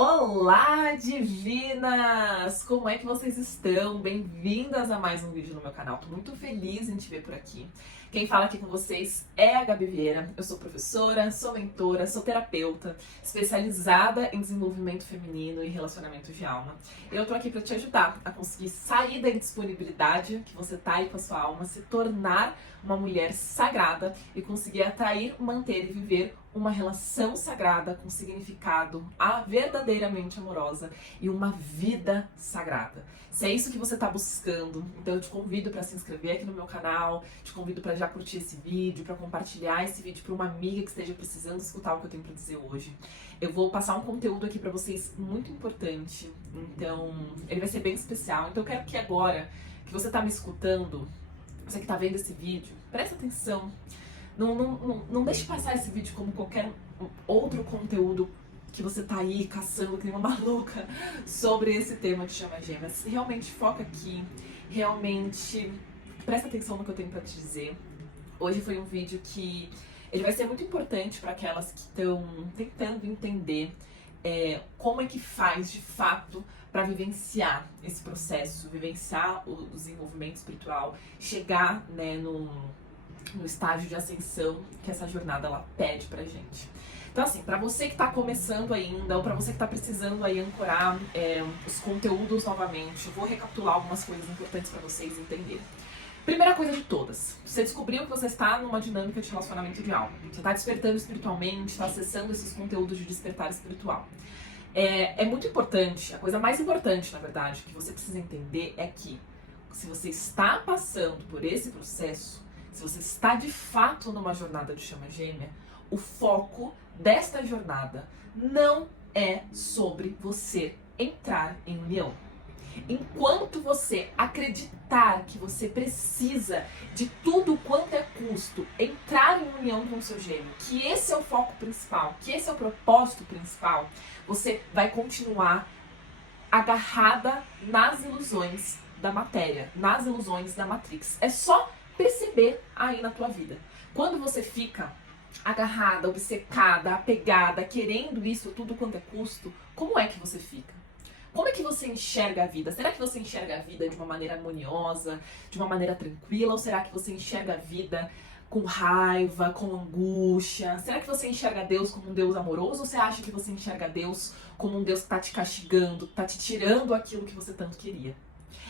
Olá, divinas! Como é que vocês estão? Bem-vindas a mais um vídeo no meu canal. Tô muito feliz em te ver por aqui. Quem fala aqui com vocês é a Gabi Vieira. Eu sou professora, sou mentora, sou terapeuta, especializada em desenvolvimento feminino e relacionamento de alma. Eu tô aqui para te ajudar a conseguir sair da indisponibilidade que você tá aí com a sua alma, se tornar uma mulher sagrada e conseguir atrair, manter e viver uma relação sagrada com significado, verdadeiramente amorosa e uma vida sagrada. Se é isso que você está buscando, então eu te convido para se inscrever aqui no meu canal, te convido para já curtir esse vídeo, para compartilhar esse vídeo para uma amiga que esteja precisando escutar o que eu tenho para dizer hoje. Eu vou passar um conteúdo aqui para vocês muito importante, então ele vai ser bem especial. Então eu quero que agora que você está me escutando, você que está vendo esse vídeo, presta atenção. Não deixe passar esse vídeo como qualquer outro conteúdo que você tá aí caçando que nem uma maluca sobre esse tema de chama gêmeas. Realmente foca aqui, realmente presta atenção no que eu tenho pra te dizer. Hoje foi um vídeo que ele vai ser muito importante para aquelas que estão tentando entender como é que faz de fato para vivenciar esse processo, vivenciar o desenvolvimento espiritual, chegar, né, no estágio de ascensão que essa jornada ela pede pra gente. Então assim, pra você que tá começando ainda, ou pra você que tá precisando aí ancorar os conteúdos novamente, eu vou recapitular algumas coisas importantes pra vocês entenderem. Primeira coisa de todas, você descobriu que você está numa dinâmica de relacionamento de alma. Você está despertando espiritualmente, está acessando esses conteúdos de despertar espiritual. É muito importante, a coisa mais importante, na verdade, que você precisa entender é que se você está passando por esse processo, se você está de fato numa jornada de chama gêmea, o foco desta jornada não é sobre você entrar em união. Enquanto você acreditar que você precisa de tudo quanto é custo entrar em união com o seu gêmeo, que esse é o foco principal, que esse é o propósito principal, você vai continuar agarrada nas ilusões da matéria, nas ilusões da Matrix. É só perceber aí na tua vida. Quando você fica agarrada, obcecada, apegada, querendo isso tudo quanto é custo, como é que você fica? Como é que você enxerga a vida? Será que você enxerga a vida de uma maneira harmoniosa, de uma maneira tranquila? Ou será que você enxerga a vida com raiva, com angústia? Será que você enxerga Deus como um Deus amoroso? Ou você acha que você enxerga Deus como um Deus que está te castigando, está te tirando aquilo que você tanto queria?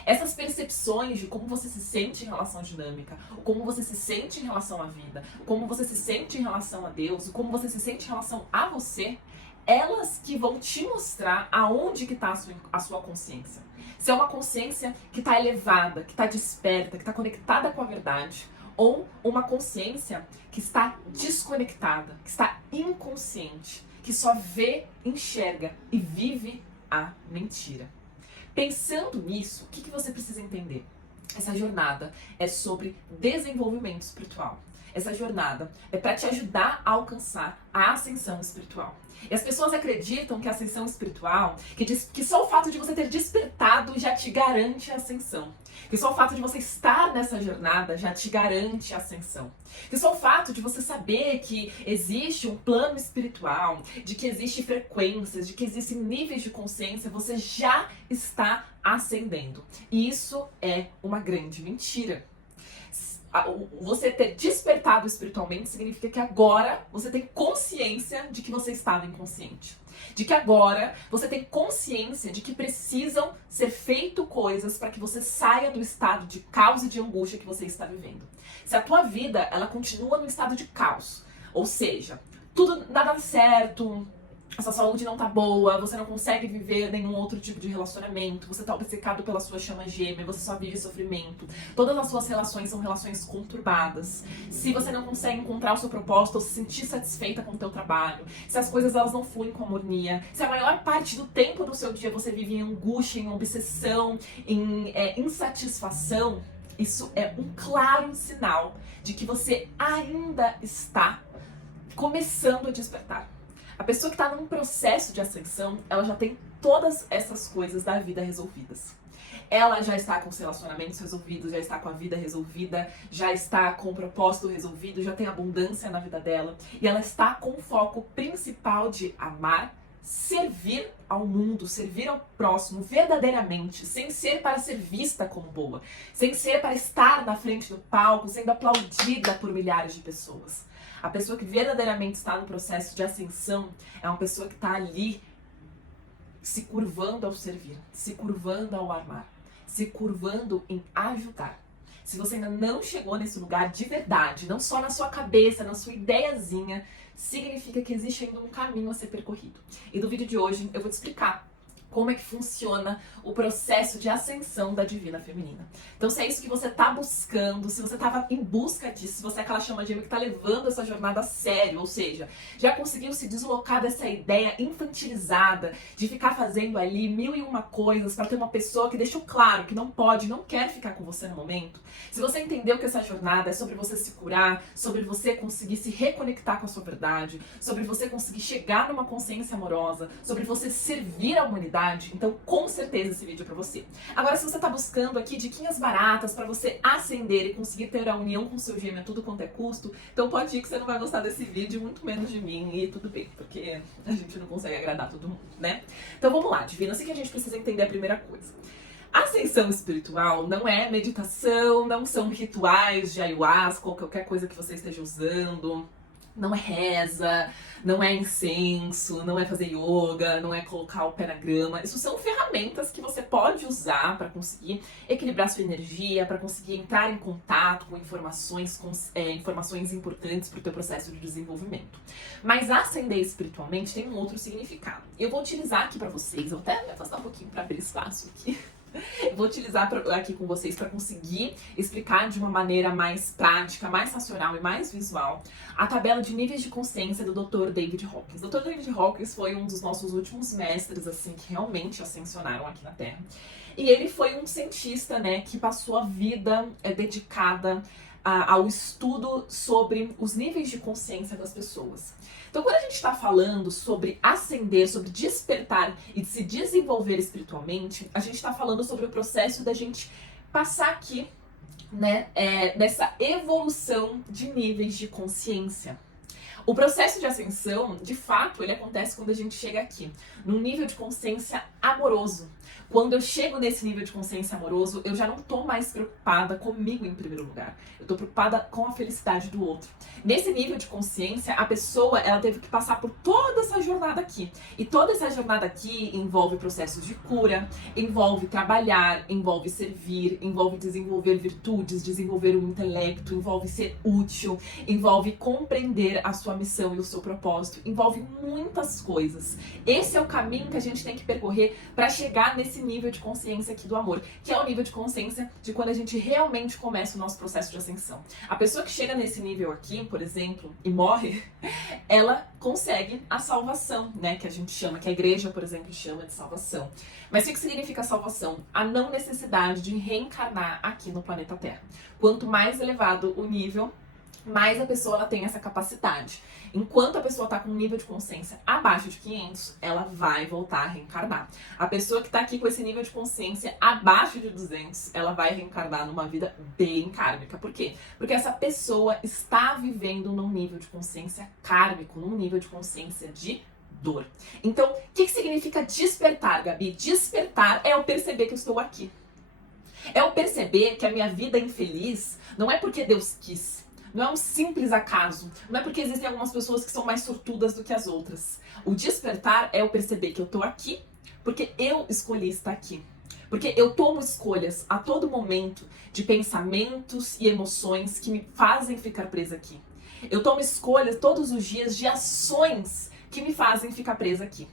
Essas percepções de como você se sente em relação à dinâmica, como você se sente em relação à vida, como você se sente em relação a Deus, como você se sente em relação a você, elas que vão te mostrar aonde que está a sua consciência. Se é uma consciência que está elevada, que está desperta, que está conectada com a verdade, ou uma consciência que está desconectada, que está inconsciente, que só vê, enxerga e vive a mentira. Pensando nisso, o que você precisa entender? Essa jornada é sobre desenvolvimento espiritual. Essa jornada é para te ajudar a alcançar a ascensão espiritual. E as pessoas acreditam que a ascensão espiritual, que só o fato de você ter despertado já te garante a ascensão. Que só o fato de você estar nessa jornada já te garante a ascensão. Que só o fato de você saber que existe um plano espiritual, de que existem frequências, de que existem níveis de consciência, você já está ascendendo. E isso é uma grande mentira. Você ter despertado espiritualmente significa que agora você tem consciência de que você estava inconsciente. De que agora você tem consciência de que precisam ser feitas coisas para que você saia do estado de caos e de angústia que você está vivendo. Se a tua vida ela continua no estado de caos, ou seja, tudo nada certo, a sua saúde não tá boa, você não consegue viver nenhum outro tipo de relacionamento, você tá obcecado pela sua chama gêmea, você só vive sofrimento, todas as suas relações são relações conturbadas, se você não consegue encontrar o seu propósito ou se sentir satisfeita com o teu trabalho, se as coisas elas não fluem com harmonia, se a maior parte do tempo do seu dia você vive em angústia, em obsessão, em insatisfação, isso é um claro sinal de que você ainda está começando a despertar. A pessoa que está num processo de ascensão, ela já tem todas essas coisas da vida resolvidas. Ela já está com os relacionamentos resolvidos, já está com a vida resolvida, já está com o propósito resolvido, já tem abundância na vida dela. E ela está com o foco principal de amar, servir ao mundo, servir ao próximo verdadeiramente, sem ser para ser vista como boa, sem ser para estar na frente do palco, sendo aplaudida por milhares de pessoas. A pessoa que verdadeiramente está no processo de ascensão é uma pessoa que está ali se curvando ao servir, se curvando ao amar, se curvando em ajudar. Se você ainda não chegou nesse lugar de verdade, não só na sua cabeça, na sua ideiazinha, significa que existe ainda um caminho a ser percorrido. E no vídeo de hoje eu vou te explicar como é que funciona o processo de ascensão da Divina Feminina. Então, se é isso que você está buscando, se você estava em busca disso, se você é aquela chama gêmea que está levando essa jornada a sério, ou seja, já conseguiu se deslocar dessa ideia infantilizada de ficar fazendo ali 1001 coisas para ter uma pessoa que deixou claro que não pode, não quer ficar com você no momento. Se você entendeu que essa jornada é sobre você se curar, sobre você conseguir se reconectar com a sua verdade, sobre você conseguir chegar numa consciência amorosa, sobre você servir a humanidade, então com certeza esse vídeo é pra você. Agora, se você tá buscando aqui diquinhas baratas pra você ascender e conseguir ter a união com seu gêmeo a tudo quanto é custo, então pode ir que você não vai gostar desse vídeo, muito menos de mim, e tudo bem, porque a gente não consegue agradar todo mundo, né? Então vamos lá, Divina, assim que a gente precisa entender a primeira coisa. Ascensão espiritual não é meditação, não são rituais de ayahuasca ou qualquer coisa que você esteja usando. Não é reza, não é incenso, não é fazer yoga, não é colocar o pé na grama. Isso são ferramentas que você pode usar para conseguir equilibrar sua energia, para conseguir entrar em contato com informações importantes para o teu processo de desenvolvimento. Mas ascender espiritualmente tem um outro significado. Eu vou utilizar aqui para vocês, eu até me afastar um pouquinho para abrir espaço aqui. Eu vou utilizar aqui com vocês para conseguir explicar de uma maneira mais prática, mais racional e mais visual a tabela de níveis de consciência do Dr. David Hawkins. O Dr. David Hawkins foi um dos nossos últimos mestres, assim, que realmente ascensionaram aqui na Terra. E ele foi um cientista, né, que passou a vida dedicada ao estudo sobre os níveis de consciência das pessoas. Então, quando a gente está falando sobre ascender, sobre despertar e se desenvolver espiritualmente, a gente está falando sobre o processo da gente passar aqui, né, nessa evolução de níveis de consciência. O processo de ascensão, de fato, ele acontece quando a gente chega aqui, num nível de consciência amoroso. Quando eu chego nesse nível de consciência amoroso, eu já não tô mais preocupada comigo em primeiro lugar. Eu tô preocupada com a felicidade do outro. Nesse nível de consciência, a pessoa, ela teve que passar por toda essa jornada aqui. E toda essa jornada aqui envolve processos de cura, envolve trabalhar, envolve servir, envolve desenvolver virtudes, desenvolver o intelecto, envolve ser útil, envolve compreender a sua missão e o seu propósito, envolve muitas coisas. Esse é o caminho que a gente tem que percorrer para chegar nesse nível de consciência aqui do amor, que é o nível de consciência de quando a gente realmente começa o nosso processo de ascensão. A pessoa que chega nesse nível aqui, por exemplo, e morre, ela consegue a salvação, né, que a gente chama, que a igreja, por exemplo, chama de salvação. Mas o que significa salvação? A não necessidade de reencarnar aqui no planeta Terra. Quanto mais elevado o nível, mais a pessoa ela tem essa capacidade. Enquanto a pessoa está com um nível de consciência abaixo de 500, ela vai voltar a reencarnar. A pessoa que está aqui com esse nível de consciência abaixo de 200, ela vai reencarnar numa vida bem kármica. Por quê? Porque essa pessoa está vivendo num nível de consciência kármico, num nível de consciência de dor. Então, o que significa despertar, Gabi? Despertar é eu perceber que eu estou aqui. É eu perceber que a minha vida infeliz não é porque Deus quis. Não é um simples acaso. Não é porque existem algumas pessoas que são mais sortudas do que as outras. O despertar é eu perceber que eu tô aqui porque eu escolhi estar aqui. Porque eu tomo escolhas a todo momento de pensamentos e emoções que me fazem ficar presa aqui. Eu tomo escolhas todos os dias de ações que me fazem ficar presa aqui.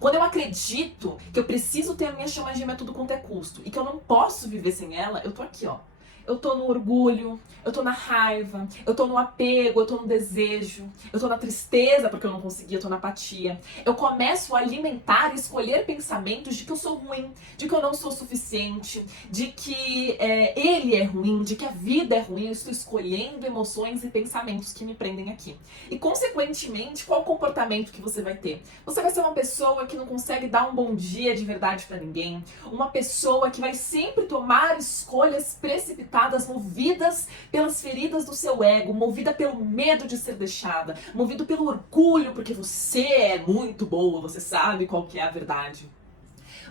Quando eu acredito que eu preciso ter a minha chama gêmea a tudo quanto é custo e que eu não posso viver sem ela, eu tô aqui, ó. Eu tô no orgulho, eu tô na raiva, eu tô no apego, eu tô no desejo, eu tô na tristeza porque eu não consegui, eu tô na apatia. Eu começo a alimentar e escolher pensamentos de que eu sou ruim, de que eu não sou suficiente, de que ele é ruim, de que a vida é ruim. Eu estou escolhendo emoções e pensamentos que me prendem aqui. E, consequentemente, qual o comportamento que você vai ter? Você vai ser uma pessoa que não consegue dar um bom dia de verdade pra ninguém, uma pessoa que vai sempre tomar escolhas precipitadas limitadas, movidas pelas feridas do seu ego, movida pelo medo de ser deixada, movido pelo orgulho, porque você é muito boa, você sabe qual que é a verdade.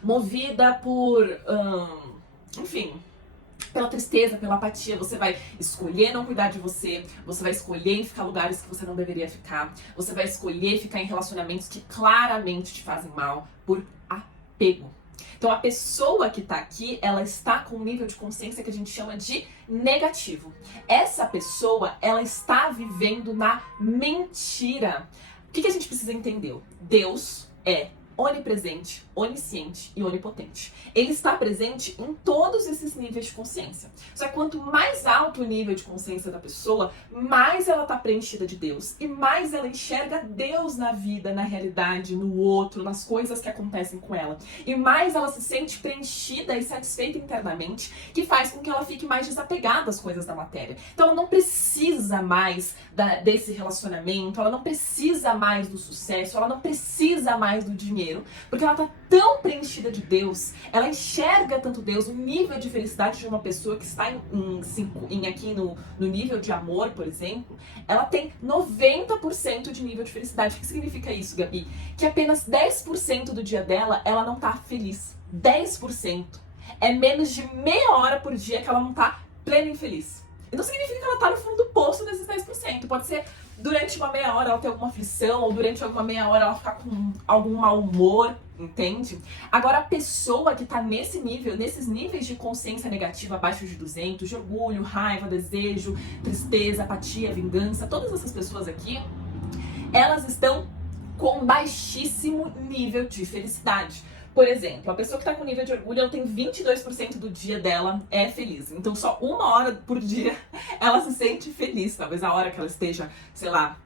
Movida por, enfim, pela tristeza, pela apatia, você vai escolher não cuidar de você, você vai escolher ficar em lugares que você não deveria ficar, você vai escolher ficar em relacionamentos que claramente te fazem mal por apego. Então a pessoa que tá aqui, ela está com um nível de consciência que a gente chama de negativo. Essa pessoa, ela está vivendo na mentira. O que a gente precisa entender? Deus é onipresente, onisciente e onipotente. Ele está presente em todos esses níveis de consciência. Só que quanto mais alto o nível de consciência da pessoa, mais ela está preenchida de Deus e mais ela enxerga Deus na vida, na realidade, no outro, nas coisas que acontecem com ela. E mais ela se sente preenchida e satisfeita internamente, que faz com que ela fique mais desapegada às coisas da matéria. Então ela não precisa mais desse relacionamento, ela não precisa mais do sucesso, ela não precisa mais do dinheiro, porque ela tá tão preenchida de Deus, ela enxerga tanto Deus, o nível de felicidade de uma pessoa que está aqui no nível de amor, por exemplo, ela tem 90% de nível de felicidade. O que significa isso, Gabi? Que apenas 10% do dia dela, ela não tá feliz. 10%. É menos de meia hora por dia que ela não tá plena e feliz. Então significa que ela tá no fundo do poço nesses 10%. Pode ser durante uma meia hora ela ter alguma aflição, ou durante alguma meia hora ela ficar com algum mau humor, entende? Agora a pessoa que tá nesse nível, nesses níveis de consciência negativa abaixo de 200, de orgulho, raiva, desejo, tristeza, apatia, vingança, todas essas pessoas aqui, elas estão com baixíssimo nível de felicidade. Por exemplo, a pessoa que tá com nível de orgulho, ela tem 22% do dia dela é feliz. Então só uma hora por dia ela se sente feliz. Talvez a hora que ela esteja, sei lá,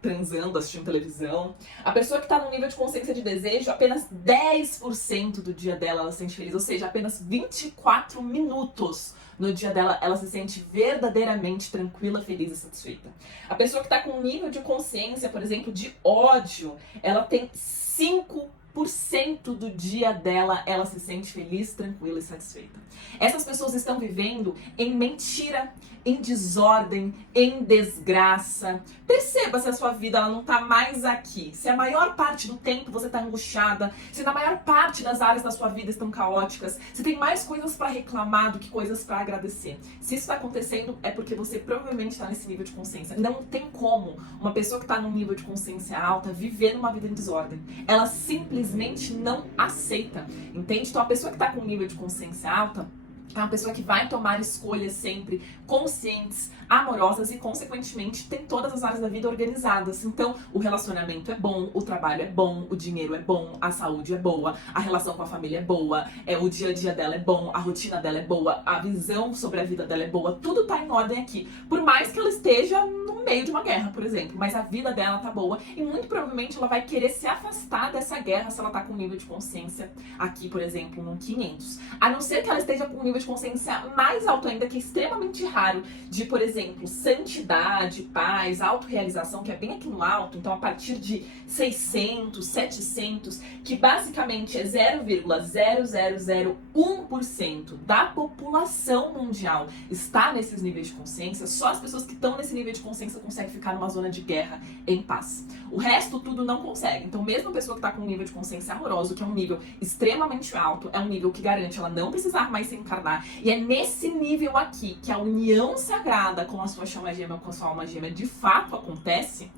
transando, assistindo televisão. A pessoa que tá no nível de consciência de desejo, apenas 10% do dia dela ela se sente feliz. Ou seja, apenas 24 minutos no dia dela ela se sente verdadeiramente tranquila, feliz e satisfeita. A pessoa que tá com nível de consciência, por exemplo, de ódio, ela tem 5% do dia dela, ela se sente feliz, tranquila e satisfeita. Essas pessoas estão vivendo em mentira, em desordem, em desgraça. Perceba se a sua vida ela não tá mais aqui. Se a maior parte do tempo você tá angustiada, se na maior parte das áreas da sua vida estão caóticas, se tem mais coisas para reclamar do que coisas para agradecer. Se isso tá acontecendo, é porque você provavelmente tá nesse nível de consciência. Não tem como uma pessoa que tá num nível de consciência alta viver numa vida em desordem. Ela simplesmente não aceita, entende? Então a pessoa que tá com um nível de consciência alta é uma pessoa que vai tomar escolhas sempre conscientes, amorosas e, consequentemente, tem todas as áreas da vida organizadas. Então, o relacionamento é bom, o trabalho é bom, o dinheiro é bom, a saúde é boa, a relação com a família é boa, o dia a dia dela é bom, a rotina dela é boa, a visão sobre a vida dela é boa, tudo tá em ordem aqui. Por mais que ela esteja no meio de uma guerra, por exemplo, mas a vida dela tá boa e muito provavelmente ela vai querer se afastar dessa guerra se ela tá com um nível de consciência aqui, por exemplo, no 500. A não ser que ela esteja com um nível de consciência mais alto ainda, que é extremamente raro, de, por exemplo, santidade, paz, autorrealização, que é bem aqui no alto, então a partir de 600, 700, que basicamente é 0,0001% da população mundial está nesses níveis de consciência. Só as pessoas que estão nesse nível de consciência conseguem ficar numa zona de guerra em paz. O resto tudo não consegue. Então mesmo a pessoa que está com um nível de consciência amoroso, que é um nível extremamente alto, é um nível que garante ela não precisar mais se encarnar. E é nesse nível aqui que a união sagrada com a sua chama gêmea, com a sua alma gêmea, de fato acontece.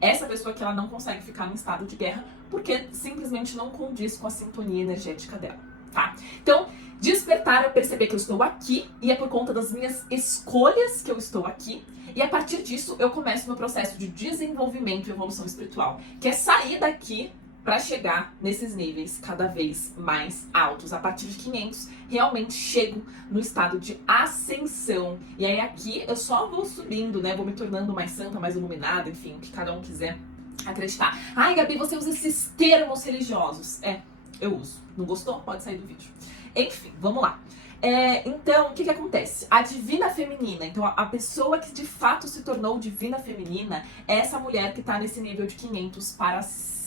Essa pessoa que ela não consegue ficar num estado de guerra porque simplesmente não condiz com a sintonia energética dela, tá? Então, despertar é perceber que eu estou aqui e é por conta das minhas escolhas que eu estou aqui. E a partir disso, eu começo meu processo de desenvolvimento e evolução espiritual, que é sair daqui para chegar nesses níveis cada vez mais altos. A partir de 500, realmente chego no estado de ascensão. E aí aqui eu só vou subindo, né? Vou me tornando mais santa, mais iluminada, enfim, o que cada um quiser acreditar. Ai, Gabi, você usa esses termos religiosos. Eu uso. Não gostou? Pode sair do vídeo. Enfim, vamos lá. Então, o que acontece? A divina feminina, então a pessoa que de fato se tornou divina feminina é essa mulher que tá nesse nível de 500 para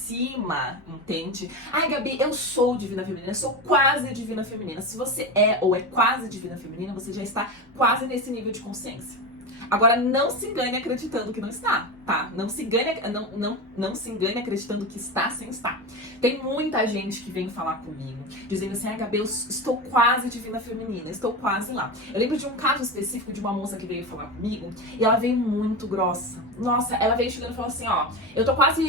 cima, entende? Ai, Gabi, eu sou divina feminina, eu sou quase divina feminina. Se você é ou é quase divina feminina, você já está quase nesse nível de consciência. Agora, não se engane acreditando que não está, tá? Não se engane, não se engane acreditando que está sem estar. Tem muita gente que vem falar comigo, dizendo assim, Gabi, eu estou quase divina feminina, estou quase lá. Eu lembro de um caso específico de uma moça que veio falar comigo, e ela veio muito grossa. Nossa, ela veio chegando e falou assim, ó, eu tô quase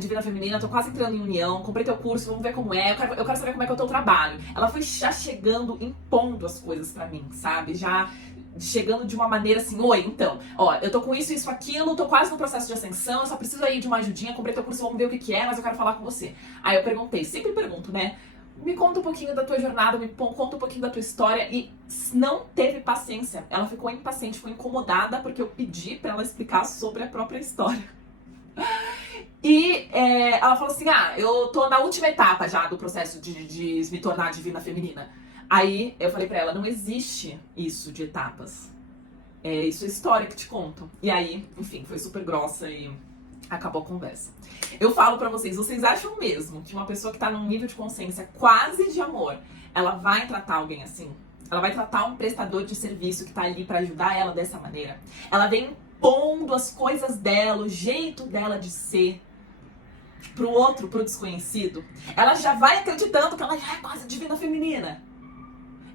divina feminina, tô quase entrando em união, comprei teu curso, vamos ver como é, eu quero saber como é que é o teu trabalho. Ela foi já chegando, impondo as coisas pra mim, sabe? Já chegando de uma maneira assim, oi, então, ó, eu tô com isso, isso, aquilo, tô quase no processo de ascensão, eu só preciso aí de uma ajudinha, comprei teu curso, vamos ver o que é, mas eu quero falar com você. Aí eu perguntei, sempre pergunto, né? Me conta um pouquinho da tua jornada, me conta um pouquinho da tua história, e não teve paciência. Ela ficou impaciente, ficou incomodada porque eu pedi pra ela explicar sobre a própria história. E ela falou assim, eu tô na última etapa já do processo de me tornar divina feminina. Aí eu falei pra ela, não existe isso de etapas. Isso é história que te contam. E aí, enfim, foi super grossa e acabou a conversa. Eu falo pra vocês, vocês acham mesmo que uma pessoa que tá num nível de consciência quase de amor, ela vai tratar alguém assim? Ela vai tratar um prestador de serviço que tá ali pra ajudar ela dessa maneira? Ela vem impondo as coisas dela, o jeito dela de ser pro outro, pro desconhecido? Ela já vai acreditando que ela já é quase divina feminina.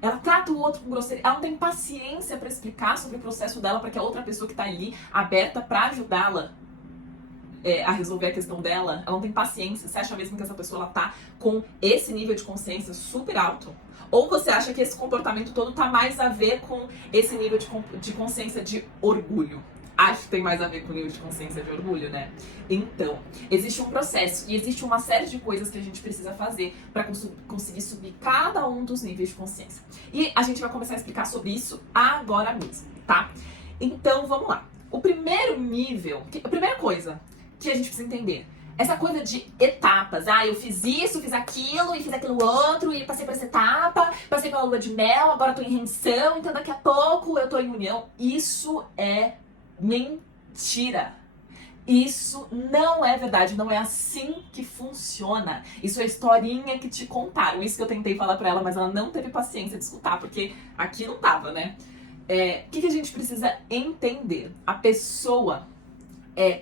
Ela trata o outro com grosseria, ela não tem paciência pra explicar sobre o processo dela pra que a outra pessoa que tá ali, aberta pra ajudá-la a resolver a questão dela, ela não tem paciência. Você acha mesmo que essa pessoa ela tá com esse nível de consciência super alto? Ou você acha que esse comportamento todo tá mais a ver com esse nível de consciência de orgulho? Acho que tem mais a ver com o nível de consciência de orgulho, né? Então, existe um processo e existe uma série de coisas que a gente precisa fazer para conseguir subir cada um dos níveis de consciência. E a gente vai começar a explicar sobre isso agora mesmo, tá? Então, vamos lá. O primeiro nível, a primeira coisa que a gente precisa entender, essa coisa de etapas. Eu fiz isso, fiz aquilo, e fiz aquilo outro, e passei por essa etapa, passei pela lua de mel, agora tô em rendição, então daqui a pouco eu tô em união. Isso é mentira. Isso não é verdade, não é assim que funciona. Isso é historinha que te contaram. Isso que eu tentei falar pra ela, mas ela não teve paciência de escutar, porque aqui não tava, né? O que a gente precisa entender? A pessoa,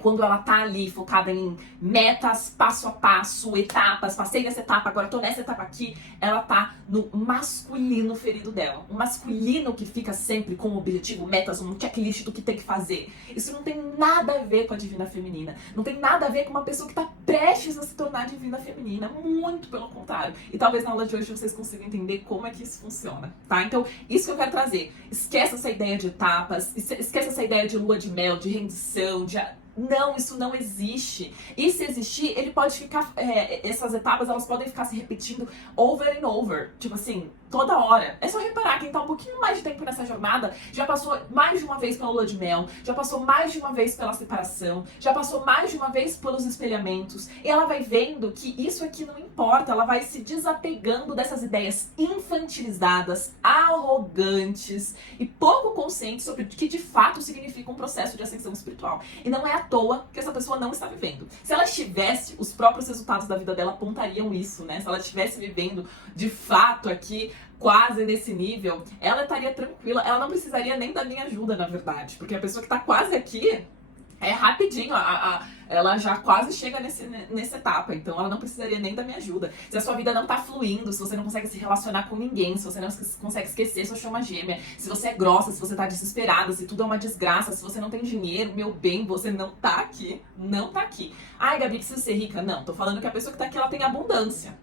quando ela tá ali focada em metas, passo a passo, etapas, passei nessa etapa, agora tô nessa etapa aqui, ela tá no masculino ferido dela. Um masculino que fica sempre com um objetivo, metas, um checklist do que tem que fazer. Isso não tem nada a ver com a divina feminina. Não tem nada a ver com uma pessoa que tá prestes a se tornar divina feminina. Muito pelo contrário. E talvez na aula de hoje vocês consigam entender como é que isso funciona, tá? Então, isso que eu quero trazer. Esquece essa ideia de etapas, esquece essa ideia de lua de mel, de rendição, Não, isso não existe. E se existir, ele pode ficar. Essas etapas elas podem ficar se repetindo over and over. Tipo assim, toda hora. É só reparar, quem tá um pouquinho mais de tempo nessa jornada já passou mais de uma vez pela lua de mel, já passou mais de uma vez pela separação, já passou mais de uma vez pelos espelhamentos. E ela vai vendo que isso aqui não importa, ela vai se desapegando dessas ideias infantilizadas, arrogantes e pouco conscientes sobre o que de fato significa um processo de ascensão espiritual. E não é à toa que essa pessoa não está vivendo. Se ela estivesse, os próprios resultados da vida dela apontariam isso, né? Se ela estivesse vivendo de fato aqui, quase nesse nível, ela estaria tranquila, ela não precisaria nem da minha ajuda, na verdade, porque a pessoa que tá quase aqui é rapidinho, ela já quase chega nessa etapa, então ela não precisaria nem da minha ajuda. Se a sua vida não tá fluindo, se você não consegue se relacionar com ninguém, se você não consegue esquecer sua chama gêmea, se você é grossa, se você tá desesperada, se tudo é uma desgraça, se você não tem dinheiro, meu bem, você não tá aqui, não tá aqui. Ai, Gabi, preciso ser rica? Não, tô falando que a pessoa que tá aqui, ela tem abundância,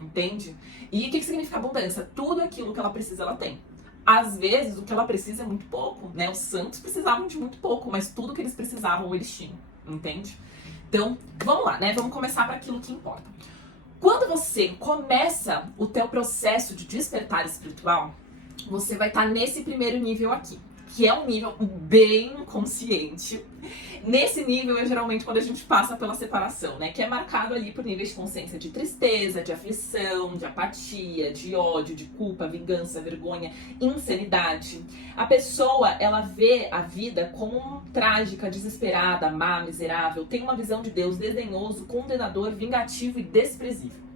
entende? E o que significa abundância? Tudo aquilo que ela precisa, ela tem. Às vezes, o que ela precisa é muito pouco, né? Os santos precisavam de muito pouco, mas tudo que eles precisavam, eles tinham, entende? Então, vamos lá, né? Vamos começar para aquilo que importa. Quando você começa o teu processo de despertar espiritual, você vai estar nesse primeiro nível aqui, que é um nível bem consciente. Nesse nível é geralmente quando a gente passa pela separação, né? Que é marcado ali por níveis de consciência de tristeza, de aflição, de apatia, de ódio, de culpa, vingança, vergonha, insanidade. A pessoa, ela vê a vida como trágica, desesperada, má, miserável, tem uma visão de Deus desdenhoso, condenador, vingativo e desprezível.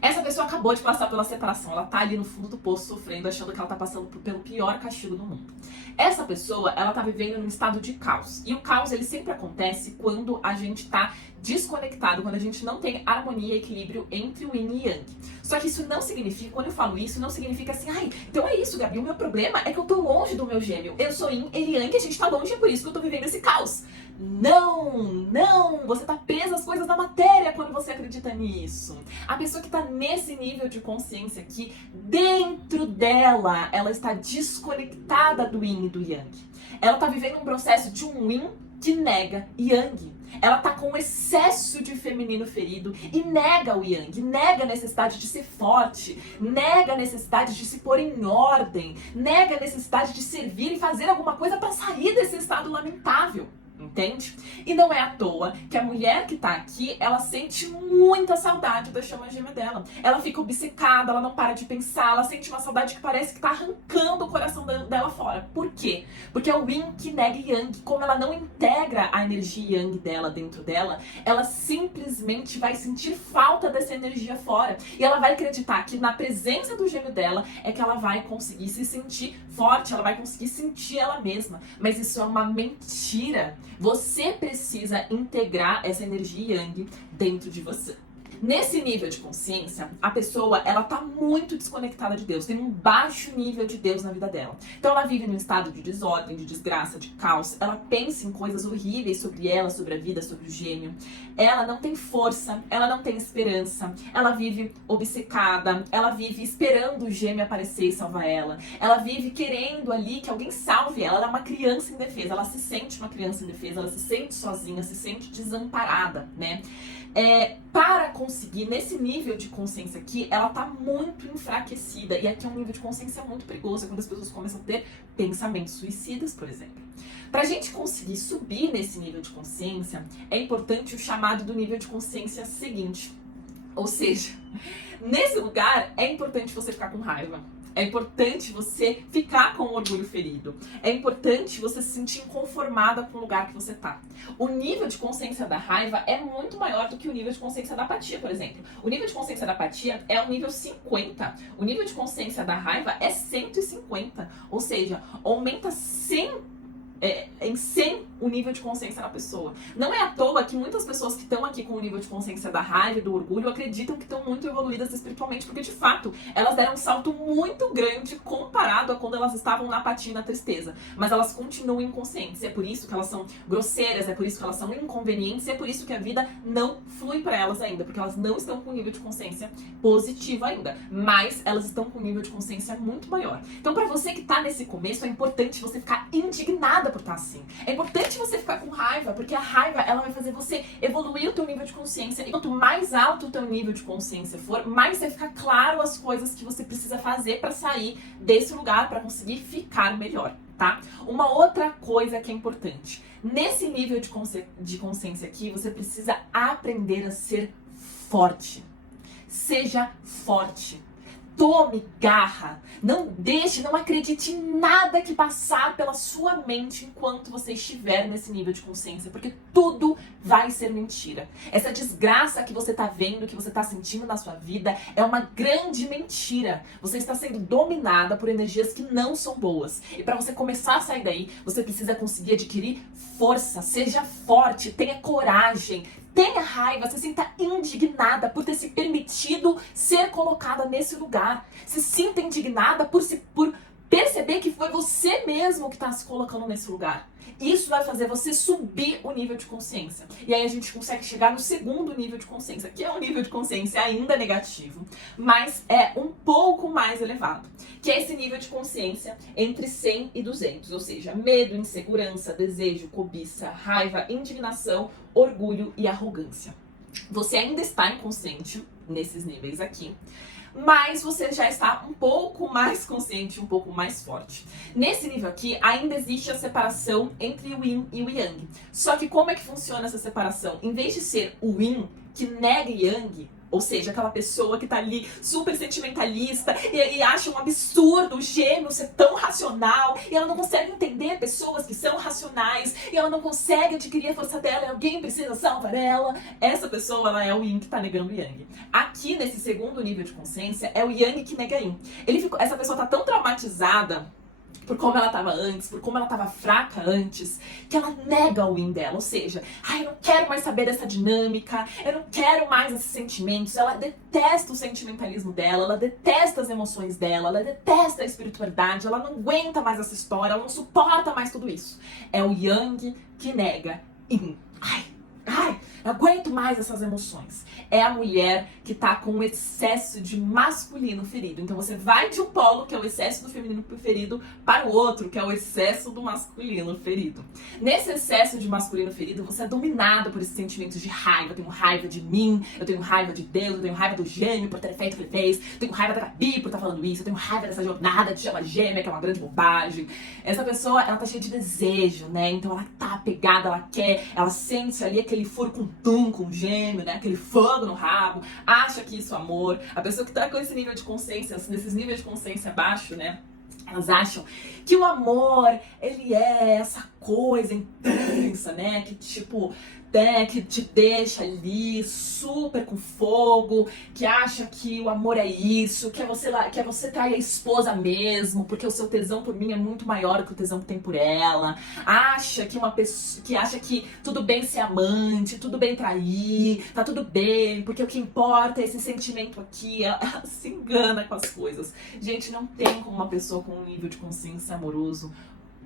Essa pessoa acabou de passar pela separação, ela tá ali no fundo do poço sofrendo, achando que ela tá passando pelo pior castigo do mundo. Essa pessoa, ela tá vivendo num estado de caos. E o caos, ele sempre acontece quando a gente tá desconectado, quando a gente não tem harmonia e equilíbrio entre o yin e yang. Só que isso não significa, quando eu falo isso, não significa assim, ai, então é isso, Gabi, o meu problema é que eu tô longe do meu gêmeo. Eu sou yin, ele yang, a gente tá longe, é por isso que eu tô vivendo esse caos. Não, você tá presa às coisas da matéria quando você acredita nisso. A pessoa que tá nesse nível de consciência aqui, dentro dela, ela está desconectada do yin e do yang. Ela tá vivendo um processo de um yin que nega yang. Ela tá com excesso de feminino ferido e nega o yang, nega a necessidade de ser forte, nega a necessidade de se pôr em ordem, nega a necessidade de servir e fazer alguma coisa para sair desse estado lamentável. Entende? E não é à toa que a mulher que tá aqui, ela sente muita saudade da chama gêmea dela. Ela fica obcecada, ela não para de pensar, ela sente uma saudade que parece que tá arrancando o coração dela fora. Por quê? Porque é o yin que nega yang. Como ela não integra a energia yang dela dentro dela, ela simplesmente vai sentir falta dessa energia fora. E ela vai acreditar que na presença do gêmeo dela é que ela vai conseguir se sentir forte, ela vai conseguir sentir ela mesma. Mas isso é uma mentira. Você precisa integrar essa energia yang dentro de você. Nesse nível de consciência, a pessoa, ela tá muito desconectada de Deus, tem um baixo nível de Deus na vida dela. Então ela vive num estado de desordem, de desgraça, de caos, ela pensa em coisas horríveis sobre ela, sobre a vida, sobre o gêmeo. Ela não tem força, ela não tem esperança, ela vive obcecada, ela vive esperando o gêmeo aparecer e salvar ela. Ela vive querendo ali que alguém salve ela, ela é uma criança indefesa, ela se sente uma criança indefesa, ela se sente sozinha, se sente desamparada, né? Para conseguir, nesse nível de consciência aqui, ela tá muito enfraquecida. E aqui é um nível de consciência muito perigoso, é quando as pessoas começam a ter pensamentos suicidas, por exemplo. Pra gente conseguir subir nesse nível de consciência, é importante o chamado do nível de consciência seguinte. Ou seja, nesse lugar, é importante você ficar com raiva. É importante você ficar com o orgulho ferido. É importante você se sentir inconformada com o lugar que você tá. O nível de consciência da raiva é muito maior do que o nível de consciência da apatia, por exemplo. O nível de consciência da apatia é o nível 50. O nível de consciência da raiva é 150. Ou seja, aumenta 100 em 100 o nível de consciência da pessoa. Não é à toa que muitas pessoas que estão aqui com o nível de consciência da raiva e do orgulho acreditam que estão muito evoluídas espiritualmente, porque de fato elas deram um salto muito grande comparado a quando elas estavam na apatia e na tristeza. Mas elas continuam inconscientes. É por isso que elas são grosseiras, é por isso que elas são inconvenientes, é por isso que a vida não flui para elas ainda, porque elas não estão com um nível de consciência positivo ainda. Mas elas estão com um nível de consciência muito maior. Então, para você que tá nesse começo, é importante você ficar indignada por estar assim. É importante você ficar com raiva, porque a raiva, ela vai fazer você evoluir o teu nível de consciência. E quanto mais alto o teu nível de consciência for, mais vai ficar claro as coisas que você precisa fazer para sair desse lugar, para conseguir ficar melhor, tá? Uma outra coisa que é importante. Nesse nível de consciência aqui, você precisa aprender a ser forte. Seja forte. Tome garra, não deixe, não acredite em nada que passar pela sua mente enquanto você estiver nesse nível de consciência, porque tudo vai ser mentira. Essa desgraça que você tá vendo, que você tá sentindo na sua vida, é uma grande mentira. Você está sendo dominada por energias que não são boas. E para você começar a sair daí, você precisa conseguir adquirir força, seja forte, tenha coragem, tenha raiva, se sinta indignada por ter se permitido ser colocada nesse lugar. Se sinta indignada por perceber que foi você mesmo que está se colocando nesse lugar. Isso vai fazer você subir o nível de consciência. E aí a gente consegue chegar no segundo nível de consciência, que é um nível de consciência ainda negativo, mas é um pouco mais elevado, que é esse nível de consciência entre 100 e 200, ou seja, medo, insegurança, desejo, cobiça, raiva, indignação, orgulho e arrogância. Você ainda está inconsciente, nesses níveis aqui. Mas você já está um pouco mais consciente, um pouco mais forte. Nesse nível aqui, ainda existe a separação entre o Yin e o Yang. Só que como é que funciona essa separação? Em vez de ser o Yin que nega Yang, ou seja, aquela pessoa que tá ali super sentimentalista e acha um absurdo o gêmeo ser tão racional, e ela não consegue entender pessoas que são racionais, e ela não consegue adquirir a força dela, e alguém precisa salvar ela. Essa pessoa, ela é o Yin que tá negando o Yang. Aqui, nesse segundo nível de consciência, é o Yang que nega Yin. Essa pessoa tá tão traumatizada por como ela estava antes, por como ela estava fraca antes, que ela nega o Yin dela. Ou seja, eu não quero mais saber dessa dinâmica, eu não quero mais esses sentimentos. Ela detesta o sentimentalismo dela, ela detesta as emoções dela, ela detesta a espiritualidade, ela não aguenta mais essa história, ela não suporta mais tudo isso. É o Yang que nega Yin. Não aguento mais essas emoções. É a mulher que tá com um excesso de masculino ferido. Então você vai de um polo, que é o excesso do feminino ferido, para o outro, que é o excesso do masculino ferido. Nesse excesso de masculino ferido, você é dominado por esses sentimentos de raiva. Eu tenho raiva de mim, eu tenho raiva de Deus, eu tenho raiva do gêmeo por ter feito o que ele fez, eu tenho raiva da Gabi por estar falando isso, eu tenho raiva dessa jornada de chama gêmea, que é uma grande bobagem. Essa pessoa, ela tá cheia de desejo, né? Então ela tá apegada, ela quer, ela sente ali aquele furo com gêmeo, né? Aquele fogo no rabo, acha que isso é amor. A pessoa que tá com esse nível de consciência, nesses níveis de consciência baixo, né? Elas acham que o amor, ele é essa coisa intensa, né? Que tipo, que te deixa ali super com fogo, que acha que o amor é isso, que é você trair a esposa mesmo, porque o seu tesão por mim é muito maior que o tesão que tem por ela. Acha que acha que tudo bem ser amante, tudo bem trair, tá tudo bem, porque o que importa é esse sentimento aqui. Ela se engana com as coisas. Gente, não tem como uma pessoa com um nível de consciência amoroso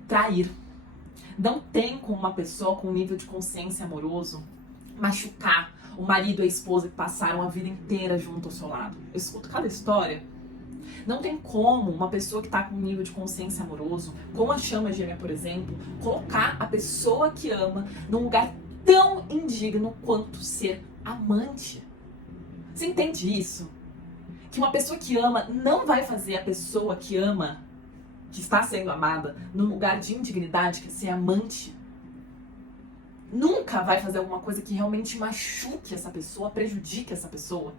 trair. Não tem como uma pessoa com um nível de consciência amoroso machucar o marido e a esposa que passaram a vida inteira junto ao seu lado. Eu escuto cada história. Não tem como uma pessoa que está com um nível de consciência amoroso, com a chama gêmea, por exemplo, colocar a pessoa que ama num lugar tão indigno quanto ser amante. Você entende isso? Que uma pessoa que ama não vai fazer a pessoa que ama, que está sendo amada, num lugar de indignidade, que é ser amante. Nunca vai fazer alguma coisa que realmente machuque essa pessoa, prejudique essa pessoa.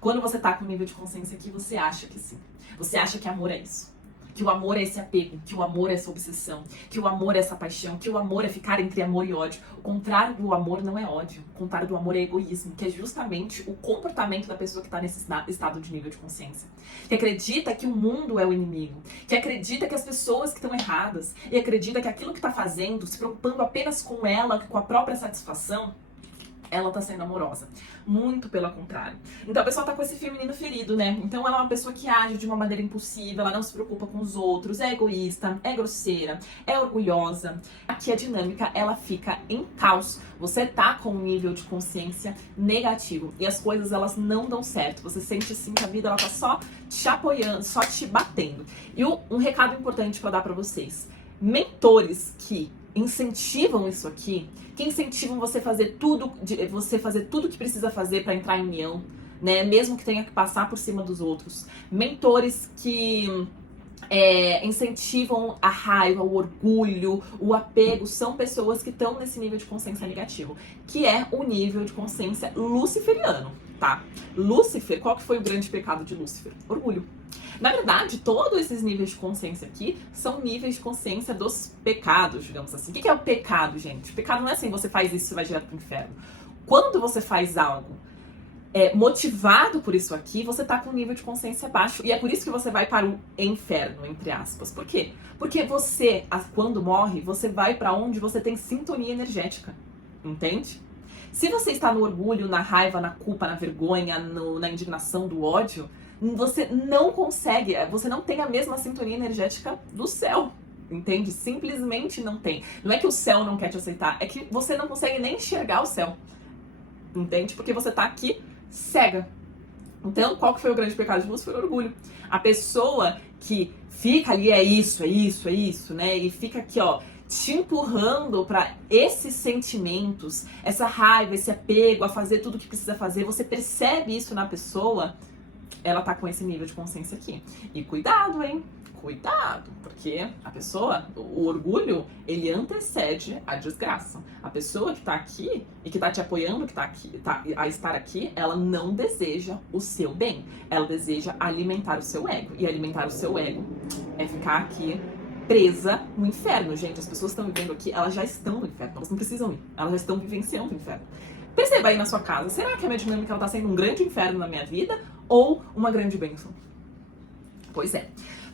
Quando você tá com nível de consciência aqui, você acha que sim. Você acha que amor é isso. Que o amor é esse apego, que o amor é essa obsessão, que o amor é essa paixão, que o amor é ficar entre amor e ódio. O contrário do amor não é ódio, o contrário do amor é egoísmo, que é justamente o comportamento da pessoa que está nesse estado de nível de consciência. Que acredita que o mundo é o inimigo, que acredita que as pessoas que estão erradas, e acredita que aquilo que está fazendo, se preocupando apenas com ela, com a própria satisfação, ela tá sendo amorosa. Muito pelo contrário. Então a pessoa tá com esse feminino ferido, né? Então ela é uma pessoa que age de uma maneira impulsiva, ela não se preocupa com os outros, é egoísta, é grosseira, é orgulhosa. Aqui a dinâmica, ela fica em caos. Você tá com um nível de consciência negativo e as coisas, elas não dão certo. Você sente assim que a vida, ela tá só te apoiando, só te batendo. E um recado importante pra dar pra vocês. Mentores que incentivam isso aqui, que incentivam você a fazer tudo que precisa fazer para entrar em união, né? Mesmo que tenha que passar por cima dos outros. Mentores que incentivam a raiva, o orgulho, o apego, são pessoas que estão nesse nível de consciência negativo, que é o nível de consciência luciferiano, tá? Lúcifer, qual que foi o grande pecado de Lúcifer? Orgulho. Na verdade, todos esses níveis de consciência aqui são níveis de consciência dos pecados, digamos assim. O que é o pecado, gente? O pecado não é assim, você faz isso e vai direto pro inferno. Quando você faz algo motivado por isso aqui, você tá com um nível de consciência baixo. E é por isso que você vai para o inferno, entre aspas. Por quê? Porque você, quando morre, você vai para onde você tem sintonia energética. Entende? Se você está no orgulho, na raiva, na culpa, na vergonha, na indignação, do ódio, você não consegue, você não tem a mesma sintonia energética do céu, entende? Simplesmente não tem. Não é que o céu não quer te aceitar, é que você não consegue nem enxergar o céu, entende? Porque você tá aqui cega. Então, qual que foi o grande pecado de Lúcifer? Foi o orgulho. A pessoa que fica ali, é isso, né? E fica aqui, ó, te empurrando para esses sentimentos, essa raiva, esse apego a fazer tudo o que precisa fazer, você percebe isso na pessoa, ela tá com esse nível de consciência aqui. E cuidado, hein? Cuidado, porque a pessoa, o orgulho, ele antecede a desgraça. A pessoa que tá aqui e que tá te apoiando, que tá aqui, a estar aqui, ela não deseja o seu bem. Ela deseja alimentar o seu ego. E alimentar o seu ego é ficar aqui presa no inferno. Gente, as pessoas que estão vivendo aqui, elas já estão no inferno. Elas não precisam ir. Elas já estão vivenciando o inferno. Perceba aí na sua casa, será que a minha dinâmica ela tá sendo um grande inferno na minha vida ou uma grande bênção? Pois é.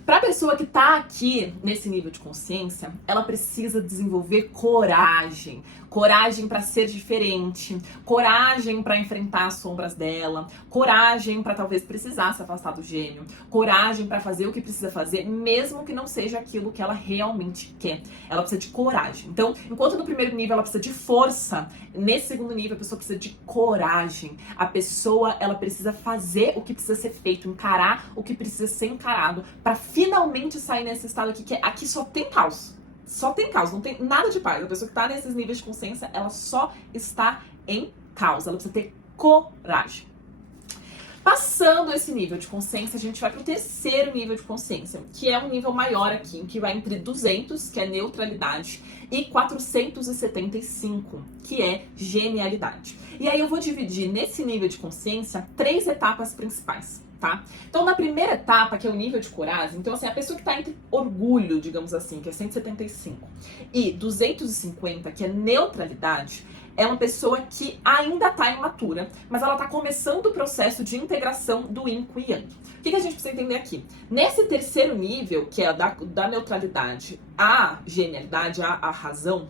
Para a pessoa que está aqui nesse nível de consciência, ela precisa desenvolver coragem. Coragem para ser diferente, coragem para enfrentar as sombras dela, coragem para talvez precisar se afastar do gênio, coragem para fazer o que precisa fazer, mesmo que não seja aquilo que ela realmente quer. Ela precisa de coragem. Então, enquanto no primeiro nível ela precisa de força, nesse segundo nível a pessoa precisa de coragem. A pessoa, ela precisa fazer o que precisa ser feito, encarar o que precisa ser encarado, para finalmente sair nesse estado aqui, que aqui só tem caos. Só tem caos, não tem nada de paz. A pessoa que tá nesses níveis de consciência, ela só está em caos. Ela precisa ter coragem. Passando esse nível de consciência, a gente vai pro terceiro nível de consciência, que é um nível maior aqui, que vai entre 200, que é neutralidade, e 475, que é genialidade. E aí eu vou dividir nesse nível de consciência 3 etapas principais. Tá? Então, na primeira etapa, que é o nível de coragem, então, assim, a pessoa que tá entre orgulho, digamos assim, que é 175, e 250, que é neutralidade, é uma pessoa que ainda tá imatura, mas ela tá começando o processo de integração do Yin com o Yang. O que a gente precisa entender aqui? Nesse terceiro nível, que é da neutralidade à genialidade, à razão,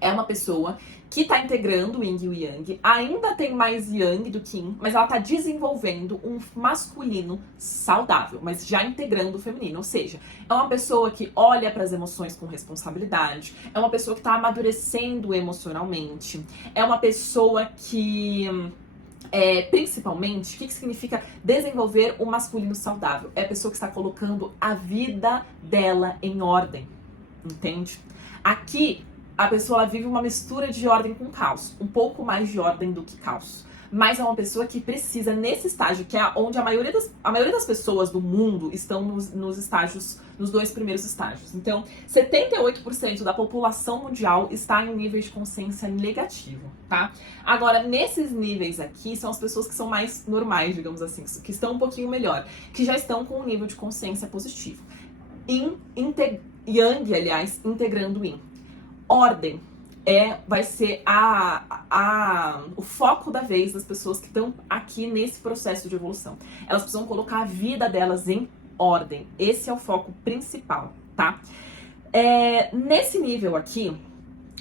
é uma pessoa que tá integrando o Yin e o Yang, ainda tem mais Yang do que Yin, mas ela tá desenvolvendo um masculino saudável, mas já integrando o feminino, ou seja, é uma pessoa que olha para as emoções com responsabilidade, é uma pessoa que tá amadurecendo emocionalmente, é uma pessoa que... principalmente, o que significa desenvolver o masculino saudável? É a pessoa que está colocando a vida dela em ordem, entende? Aqui, a pessoa ela vive uma mistura de ordem com caos, um pouco mais de ordem do que caos. Mas é uma pessoa que precisa, nesse estágio, que é onde a maioria das pessoas do mundo estão nos estágios, nos 2 primeiros estágios. Então, 78% da população mundial está em um nível de consciência negativo, tá? Agora, nesses níveis aqui, são as pessoas que são mais normais, digamos assim, que estão um pouquinho melhor, que já estão com um nível de consciência positivo. Yang, aliás, integrando o Yin. Ordem vai ser o foco da vez das pessoas que estão aqui nesse processo de evolução. Elas precisam colocar a vida delas em ordem. Esse é o foco principal, tá? Nesse nível aqui,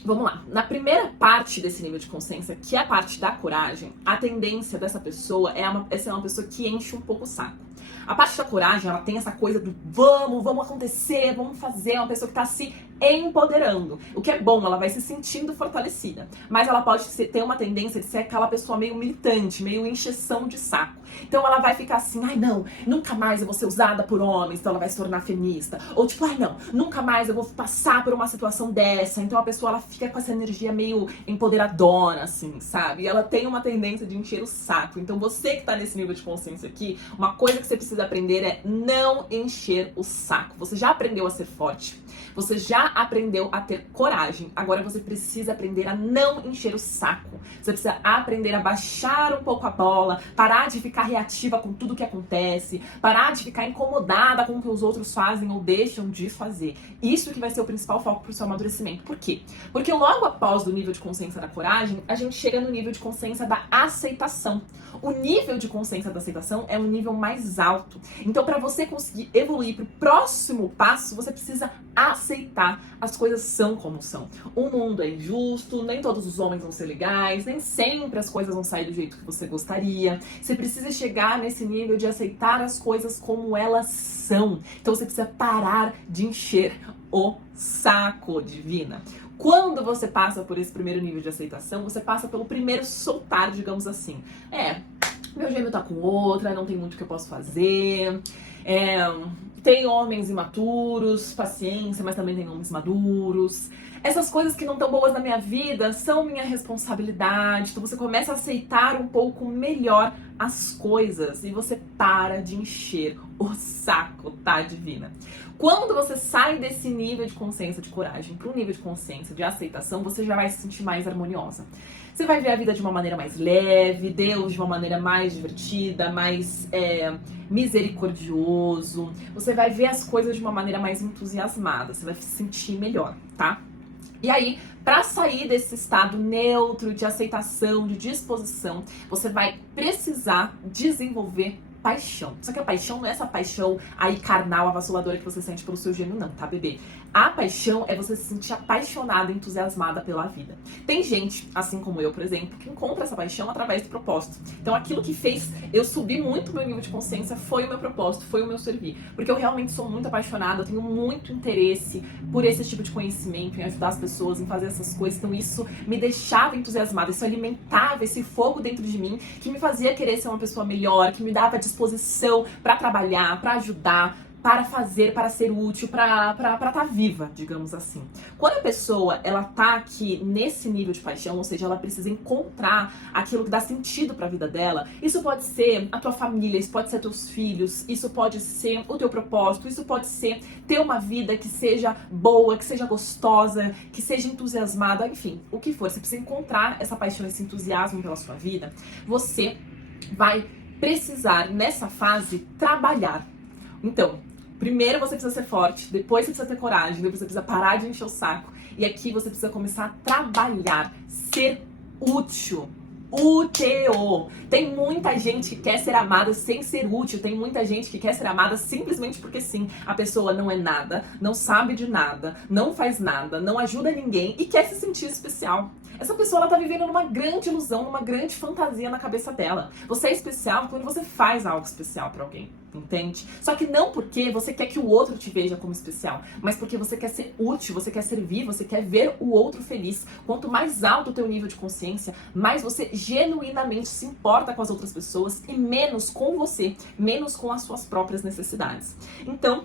vamos lá. Na primeira parte desse nível de consciência, que é a parte da coragem, a tendência dessa pessoa é ser uma pessoa que enche um pouco o saco. A parte da coragem, ela tem essa coisa do vamos acontecer, vamos fazer. É uma pessoa que tá se empoderando. O que é bom, ela vai se sentindo fortalecida. Mas ela pode ter uma tendência de ser aquela pessoa meio militante, meio encheção de saco. Então ela vai ficar assim, ai não, nunca mais eu vou ser usada por homens, então ela vai se tornar feminista. Ou tipo, ai não, nunca mais eu vou passar por uma situação dessa. Então a pessoa, ela fica com essa energia meio empoderadona, assim, sabe? E ela tem uma tendência de encher o saco. Então você que tá nesse nível de consciência aqui, uma coisa que você precisa aprender é não encher o saco. Você já aprendeu a ser forte, você já aprendeu a ter coragem, agora você precisa aprender a não encher o saco. Você precisa aprender a baixar um pouco a bola, parar de ficar reativa com tudo que acontece, parar de ficar incomodada com o que os outros fazem ou deixam de fazer. Isso que vai ser o principal foco pro seu amadurecimento. Por quê? Porque logo após o nível de consciência da coragem, a gente chega no nível de consciência da aceitação. O nível de consciência da aceitação é um nível mais alto. Então, para você conseguir evoluir pro próximo passo, você precisa aceitar. As coisas são como são. O mundo é injusto, nem todos os homens vão ser legais, nem sempre as coisas vão sair do jeito que você gostaria. Você precisa chegar nesse nível de aceitar as coisas como elas são. Então, você precisa parar de encher o saco, divina. Quando você passa por esse primeiro nível de aceitação, você passa pelo primeiro soltar, digamos assim. Meu gêmeo tá com outra, não tem muito que eu posso fazer. Tem homens imaturos, paciência, mas também tem homens maduros. Essas coisas que não estão boas na minha vida são minha responsabilidade. Então você começa a aceitar um pouco melhor as coisas e você para de encher o saco, tá, divina? Quando você sai desse nível de consciência de coragem para um nível de consciência de aceitação, você já vai se sentir mais harmoniosa. Você vai ver a vida de uma maneira mais leve, Deus de uma maneira mais divertida, mais misericordioso. Você vai ver as coisas de uma maneira mais entusiasmada, você vai se sentir melhor, tá? E aí, para sair desse estado neutro de aceitação, de disposição, você vai precisar desenvolver paixão. Só que a paixão não é essa paixão aí carnal, avassaladora que você sente pelo seu gênio, não, tá, bebê? A paixão é você se sentir apaixonada, entusiasmada pela vida. Tem gente, assim como eu, por exemplo, que encontra essa paixão através do propósito. Então aquilo que fez eu subir muito meu nível de consciência foi o meu propósito, foi o meu servir. Porque eu realmente sou muito apaixonada, eu tenho muito interesse por esse tipo de conhecimento, em ajudar as pessoas, em fazer essas coisas. Então isso me deixava entusiasmada, isso alimentava esse fogo dentro de mim que me fazia querer ser uma pessoa melhor, que me dava disposição para trabalhar, para ajudar, para fazer, para ser útil, para estar viva, digamos assim. Quando a pessoa, ela tá aqui nesse nível de paixão, ou seja, ela precisa encontrar aquilo que dá sentido para a vida dela, isso pode ser a tua família, isso pode ser teus filhos, isso pode ser o teu propósito, isso pode ser ter uma vida que seja boa, que seja gostosa, que seja entusiasmada, enfim, o que for. Você precisa encontrar essa paixão, esse entusiasmo pela sua vida. Você vai precisar, nessa fase, trabalhar. Então, primeiro você precisa ser forte, depois você precisa ter coragem, depois você precisa parar de encher o saco. E aqui você precisa começar a trabalhar, ser útil. Útil. Tem muita gente que quer ser amada sem ser útil. Tem muita gente que quer ser amada simplesmente porque sim. A pessoa não é nada, não sabe de nada, não faz nada, não ajuda ninguém e quer se sentir especial. Essa pessoa, ela tá vivendo numa grande ilusão, numa grande fantasia na cabeça dela. Você é especial quando você faz algo especial pra alguém, entende? Só que não porque você quer que o outro te veja como especial, mas porque você quer ser útil, você quer servir, você quer ver o outro feliz. Quanto mais alto o teu nível de consciência, mais você genuinamente se importa com as outras pessoas e menos com você, menos com as suas próprias necessidades. Então,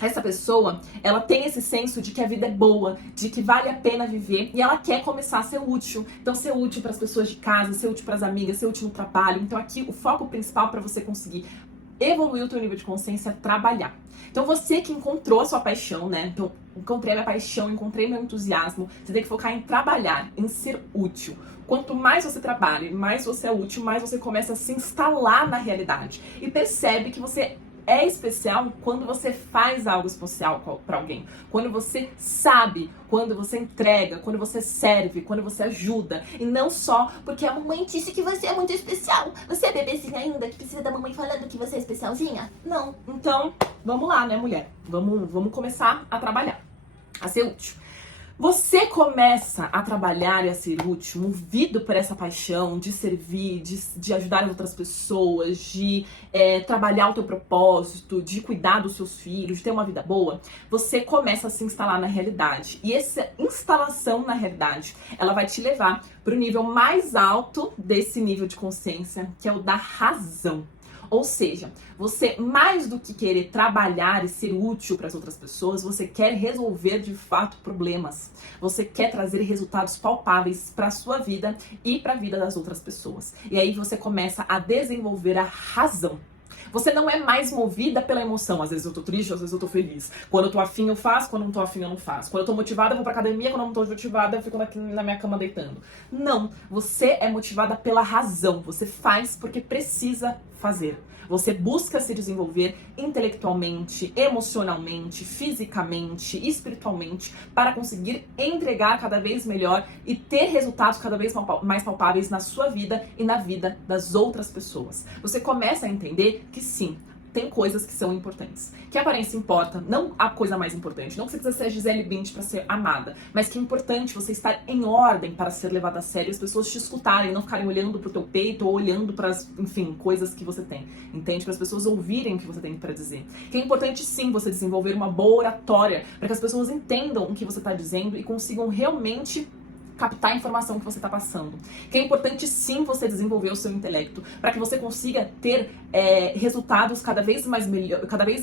essa pessoa, ela tem esse senso de que a vida é boa, de que vale a pena viver e ela quer começar a ser útil. Então, ser útil para as pessoas de casa, ser útil para as amigas, ser útil no trabalho. Então, aqui o foco principal para você conseguir evoluir o teu nível de consciência é trabalhar. Então, você que encontrou a sua paixão, né? Então, encontrei a minha paixão, encontrei meu entusiasmo. Você tem que focar em trabalhar, em ser útil. Quanto mais você trabalha, mais você é útil, mais você começa a se instalar na realidade. E percebe que você é especial quando você faz algo especial para alguém. Quando você sabe, quando você entrega, quando você serve, quando você ajuda. E não só porque a mamãe disse que você é muito especial. Você é bebezinha ainda que precisa da mamãe falando que você é especialzinha? Não. Então, vamos lá, né, mulher? Vamos começar a trabalhar, a ser útil. Você começa a trabalhar e a ser útil, movido por essa paixão de servir, de ajudar as outras pessoas, de trabalhar o teu propósito, de cuidar dos seus filhos, de ter uma vida boa. Você começa a se instalar na realidade. E essa instalação na realidade, ela vai te levar para o nível mais alto desse nível de consciência, que é o da razão. Ou seja, você, mais do que querer trabalhar e ser útil para as outras pessoas, você quer resolver de fato problemas. Você quer trazer resultados palpáveis para a sua vida e para a vida das outras pessoas. E aí você começa a desenvolver a razão. Você não é mais movida pela emoção. Às vezes eu tô triste, às vezes eu tô feliz. Quando eu tô afim eu faço, quando eu não tô afim eu não faço. Quando eu tô motivada eu vou pra academia, quando eu não tô motivada eu fico na minha cama deitando. Não, você é motivada pela razão. Você faz porque precisa fazer. Você busca se desenvolver intelectualmente, emocionalmente, fisicamente, espiritualmente, para conseguir entregar cada vez melhor e ter resultados cada vez mais palpáveis na sua vida e na vida das outras pessoas. Você começa a entender que sim, tem coisas que são importantes. Que a aparência importa, não a coisa mais importante. Não que você precisa ser a Gisele Bündchen para ser amada, mas que é importante você estar em ordem para ser levada a sério e as pessoas te escutarem, não ficarem olhando pro teu peito ou olhando para as, enfim, coisas que você tem. Entende? Para as pessoas ouvirem o que você tem para dizer. Que é importante sim você desenvolver uma boa oratória para que as pessoas entendam o que você está dizendo e consigam realmente captar a informação que você está passando. Que é importante sim você desenvolver o seu intelecto para que você consiga ter resultados cada vez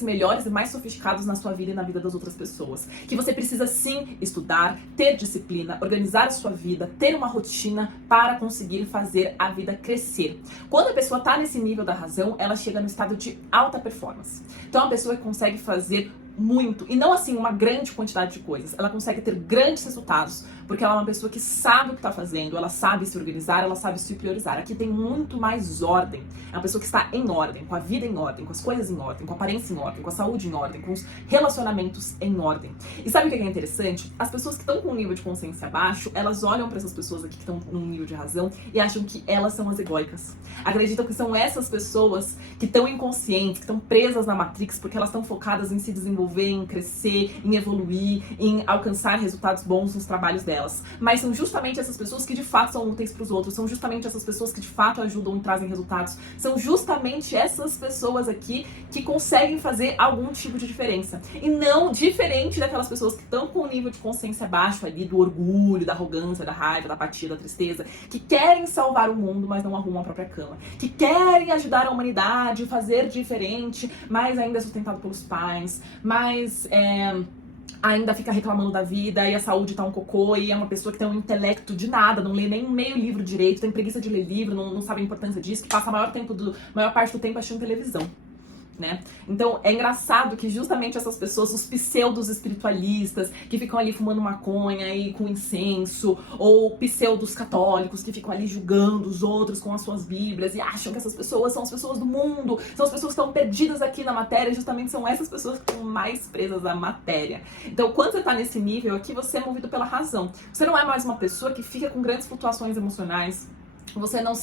melhores e mais sofisticados na sua vida e na vida das outras pessoas. Que você precisa sim estudar, ter disciplina, organizar a sua vida, ter uma rotina para conseguir fazer a vida crescer. Quando a pessoa está nesse nível da razão, ela chega no estado de alta performance. Então é uma pessoa que consegue fazer muito, e não assim uma grande quantidade de coisas, ela consegue ter grandes resultados, porque ela é uma pessoa que sabe o que está fazendo, ela sabe se organizar, ela sabe se priorizar. Aqui tem muito mais ordem, é uma pessoa que está em ordem, com a vida em ordem, com as coisas em ordem, com a aparência em ordem, com a saúde em ordem, com os relacionamentos em ordem. E sabe o que é interessante? As pessoas que estão com um nível de consciência baixo, elas olham para essas pessoas aqui que estão num nível de razão e acham que elas são as egóicas. Acreditam que são essas pessoas que estão inconscientes, que estão presas na Matrix, porque elas estão focadas em se desenvolver, em crescer, em evoluir, em alcançar resultados bons nos trabalhos delas. Mas são justamente essas pessoas que de fato são úteis para os outros, são justamente essas pessoas que de fato ajudam e trazem resultados, são justamente essas pessoas aqui que conseguem fazer algum tipo de diferença. E não diferente daquelas pessoas que estão com o nível de consciência baixo ali, do orgulho, da arrogância, da raiva, da apatia, da tristeza, que querem salvar o mundo, mas não arrumam a própria cama, que querem ajudar a humanidade, fazer diferente, mas ainda é sustentado pelos pais, mas ainda fica reclamando da vida e a saúde tá um cocô e é uma pessoa que tem um intelecto de nada, não lê nem meio livro direito, tem preguiça de ler livro, não sabe a importância disso, que passa a maior parte do tempo assistindo televisão. Né? Então é engraçado que justamente essas pessoas, os pseudos espiritualistas que ficam ali fumando maconha e com incenso, ou pseudos católicos que ficam ali julgando os outros com as suas bíblias e acham que essas pessoas são as pessoas do mundo, são as pessoas que estão perdidas aqui na matéria, justamente são essas pessoas que estão mais presas à matéria. Então quando você está nesse nível aqui, você é movido pela razão. Você não é mais uma pessoa que fica com grandes flutuações emocionais, você não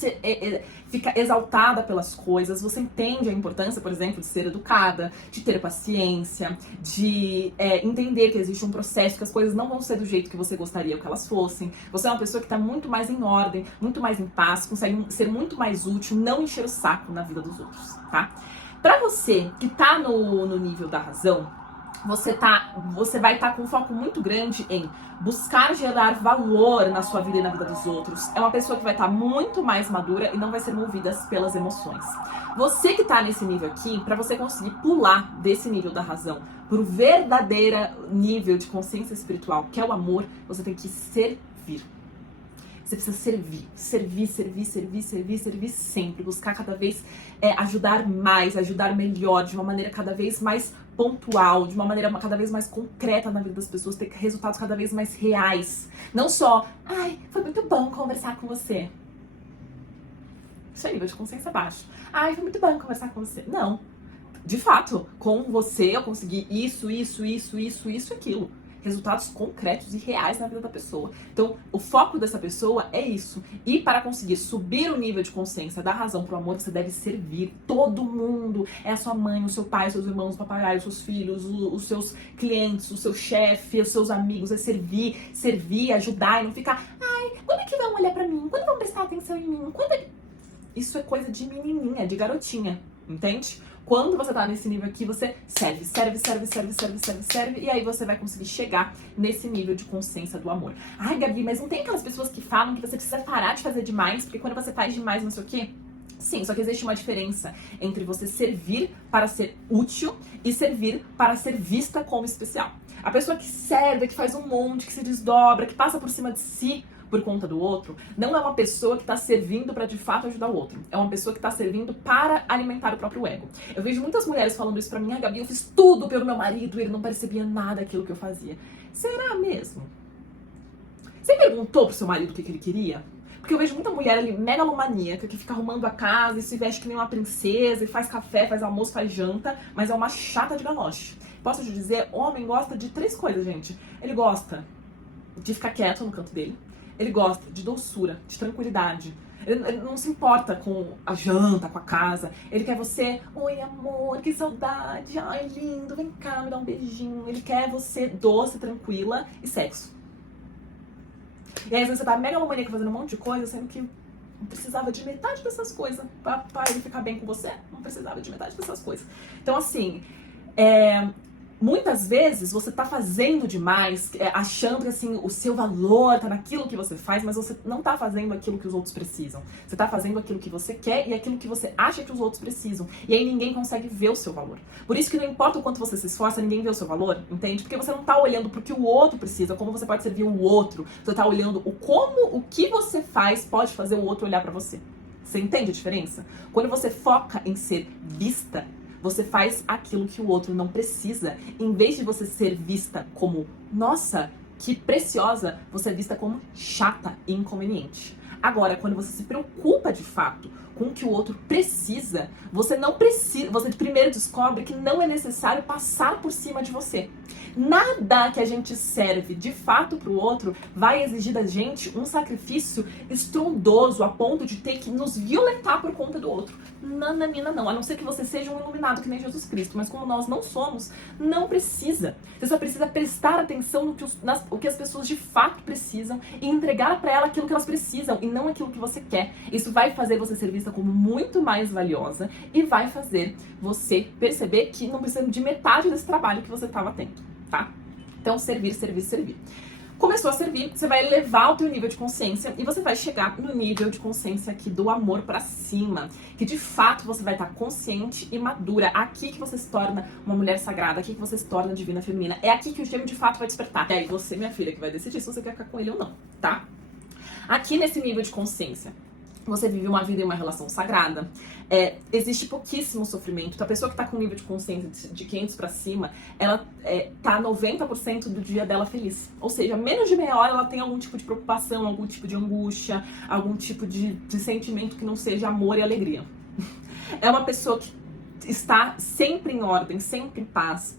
fica exaltada pelas coisas, você entende a importância, por exemplo, de ser educada, de ter paciência, de entender que existe um processo, que as coisas não vão ser do jeito que você gostaria que elas fossem. Você é uma pessoa que está muito mais em ordem, muito mais em paz, consegue ser muito mais útil, não encher o saco na vida dos outros, tá? Pra você que tá no nível da razão, você vai estar com um foco muito grande em buscar gerar valor na sua vida e na vida dos outros. É uma pessoa que vai estar muito mais madura e não vai ser movida pelas emoções. Você que está nesse nível aqui, para você conseguir pular desse nível da razão pro verdadeiro nível de consciência espiritual, que é o amor, você tem que servir. Você precisa servir sempre, buscar cada vez ajudar mais, ajudar melhor, de uma maneira cada vez mais pontual, de uma maneira cada vez mais concreta na vida das pessoas, ter resultados cada vez mais reais. Não só, ai, foi muito bom conversar com você. Isso é nível de consciência baixo. Ai, foi muito bom conversar com você. Não. De fato, com você eu consegui isso, aquilo. Resultados concretos e reais na vida da pessoa. Então, o foco dessa pessoa é isso. E para conseguir subir o nível de consciência da razão pro amor, você deve servir todo mundo. É a sua mãe, o seu pai, os seus irmãos, o papai, os seus filhos, os seus clientes, o seu chefe, os seus amigos. É servir, ajudar e não ficar, ai, quando é que vão olhar pra mim? Quando vão prestar atenção em mim? Isso é coisa de menininha, de garotinha, entende? Quando você tá nesse nível aqui, você serve, e aí você vai conseguir chegar nesse nível de consciência do amor. Ai, Gabi, mas não tem aquelas pessoas que falam que você precisa parar de fazer demais, porque quando você faz demais, não sei o quê? Sim, só que existe uma diferença entre você servir para ser útil e servir para ser vista como especial. A pessoa que serve, que faz um monte, que se desdobra, que passa por cima de si por conta do outro, não é uma pessoa que está servindo para de fato ajudar o outro. É uma pessoa que está servindo para alimentar o próprio ego. Eu vejo muitas mulheres falando isso pra mim, Gabi, eu fiz tudo pelo meu marido e ele não percebia nada daquilo que eu fazia. Será mesmo? Você perguntou pro seu marido o que ele queria? Porque eu vejo muita mulher ali megalomaníaca que fica arrumando a casa e se veste que nem uma princesa e faz café, faz almoço, faz janta, mas é uma chata de galoche. Posso te dizer, homem gosta de 3 coisas, gente. Ele gosta de ficar quieto no canto dele. Ele gosta de doçura, de tranquilidade. Ele não se importa com a janta, com a casa. Ele quer você, oi amor, que saudade, ai lindo, vem cá, me dá um beijinho. Ele quer você doce, tranquila e sexo. E aí às vezes você tá megalomaníaca fazendo um monte de coisa, sendo que não precisava de metade dessas coisas. Pra ele ficar bem com você, não precisava de metade dessas coisas. Então assim, muitas vezes você tá fazendo demais, achando que assim, o seu valor tá naquilo que você faz, mas você não tá fazendo aquilo que os outros precisam. Você tá fazendo aquilo que você quer e aquilo que você acha que os outros precisam. E aí ninguém consegue ver o seu valor. Por isso que não importa o quanto você se esforça, ninguém vê o seu valor, entende? Porque você não tá olhando pro que o outro precisa, como você pode servir o outro. Você tá olhando o que você faz pode fazer o outro olhar pra você. Você entende a diferença? Quando você foca em ser vista, você faz aquilo que o outro não precisa. Em vez de você ser vista como, nossa, que preciosa, você é vista como chata e inconveniente. Agora, quando você se preocupa de fato com o que o outro precisa, você não precisa, você primeiro descobre que não é necessário passar por cima de você. Nada que a gente serve de fato para o outro vai exigir da gente um sacrifício estrondoso a ponto de ter que nos violentar por conta do outro. Nananina não, a não ser que você seja um iluminado que nem Jesus Cristo, mas como nós não somos, não precisa. Você só precisa prestar atenção no que as pessoas de fato precisam e entregar para ela aquilo que elas precisam e não aquilo que você quer. Isso vai fazer você ser vista como muito mais valiosa e vai fazer você perceber que não precisa de metade desse trabalho que você estava tendo, tá? Então, servir, servir, servir. Começou a servir, você vai elevar o teu nível de consciência e você vai chegar no nível de consciência aqui do amor pra cima, que de fato você vai estar consciente e madura. Aqui que você se torna uma mulher sagrada, aqui que você se torna divina feminina. É aqui que o gêmeo de fato vai despertar. E aí você, minha filha, que vai decidir se você quer ficar com ele ou não, tá? Aqui nesse nível de consciência, você vive uma vida e uma relação sagrada. Existe pouquíssimo sofrimento. Então, a pessoa que tá com nível de consciência de 500 pra cima, ela tá 90% do dia dela feliz. Ou seja, menos de meia hora ela tem algum tipo de preocupação, algum tipo de angústia, algum tipo de sentimento que não seja amor e alegria. É uma pessoa que está sempre em ordem, sempre em paz.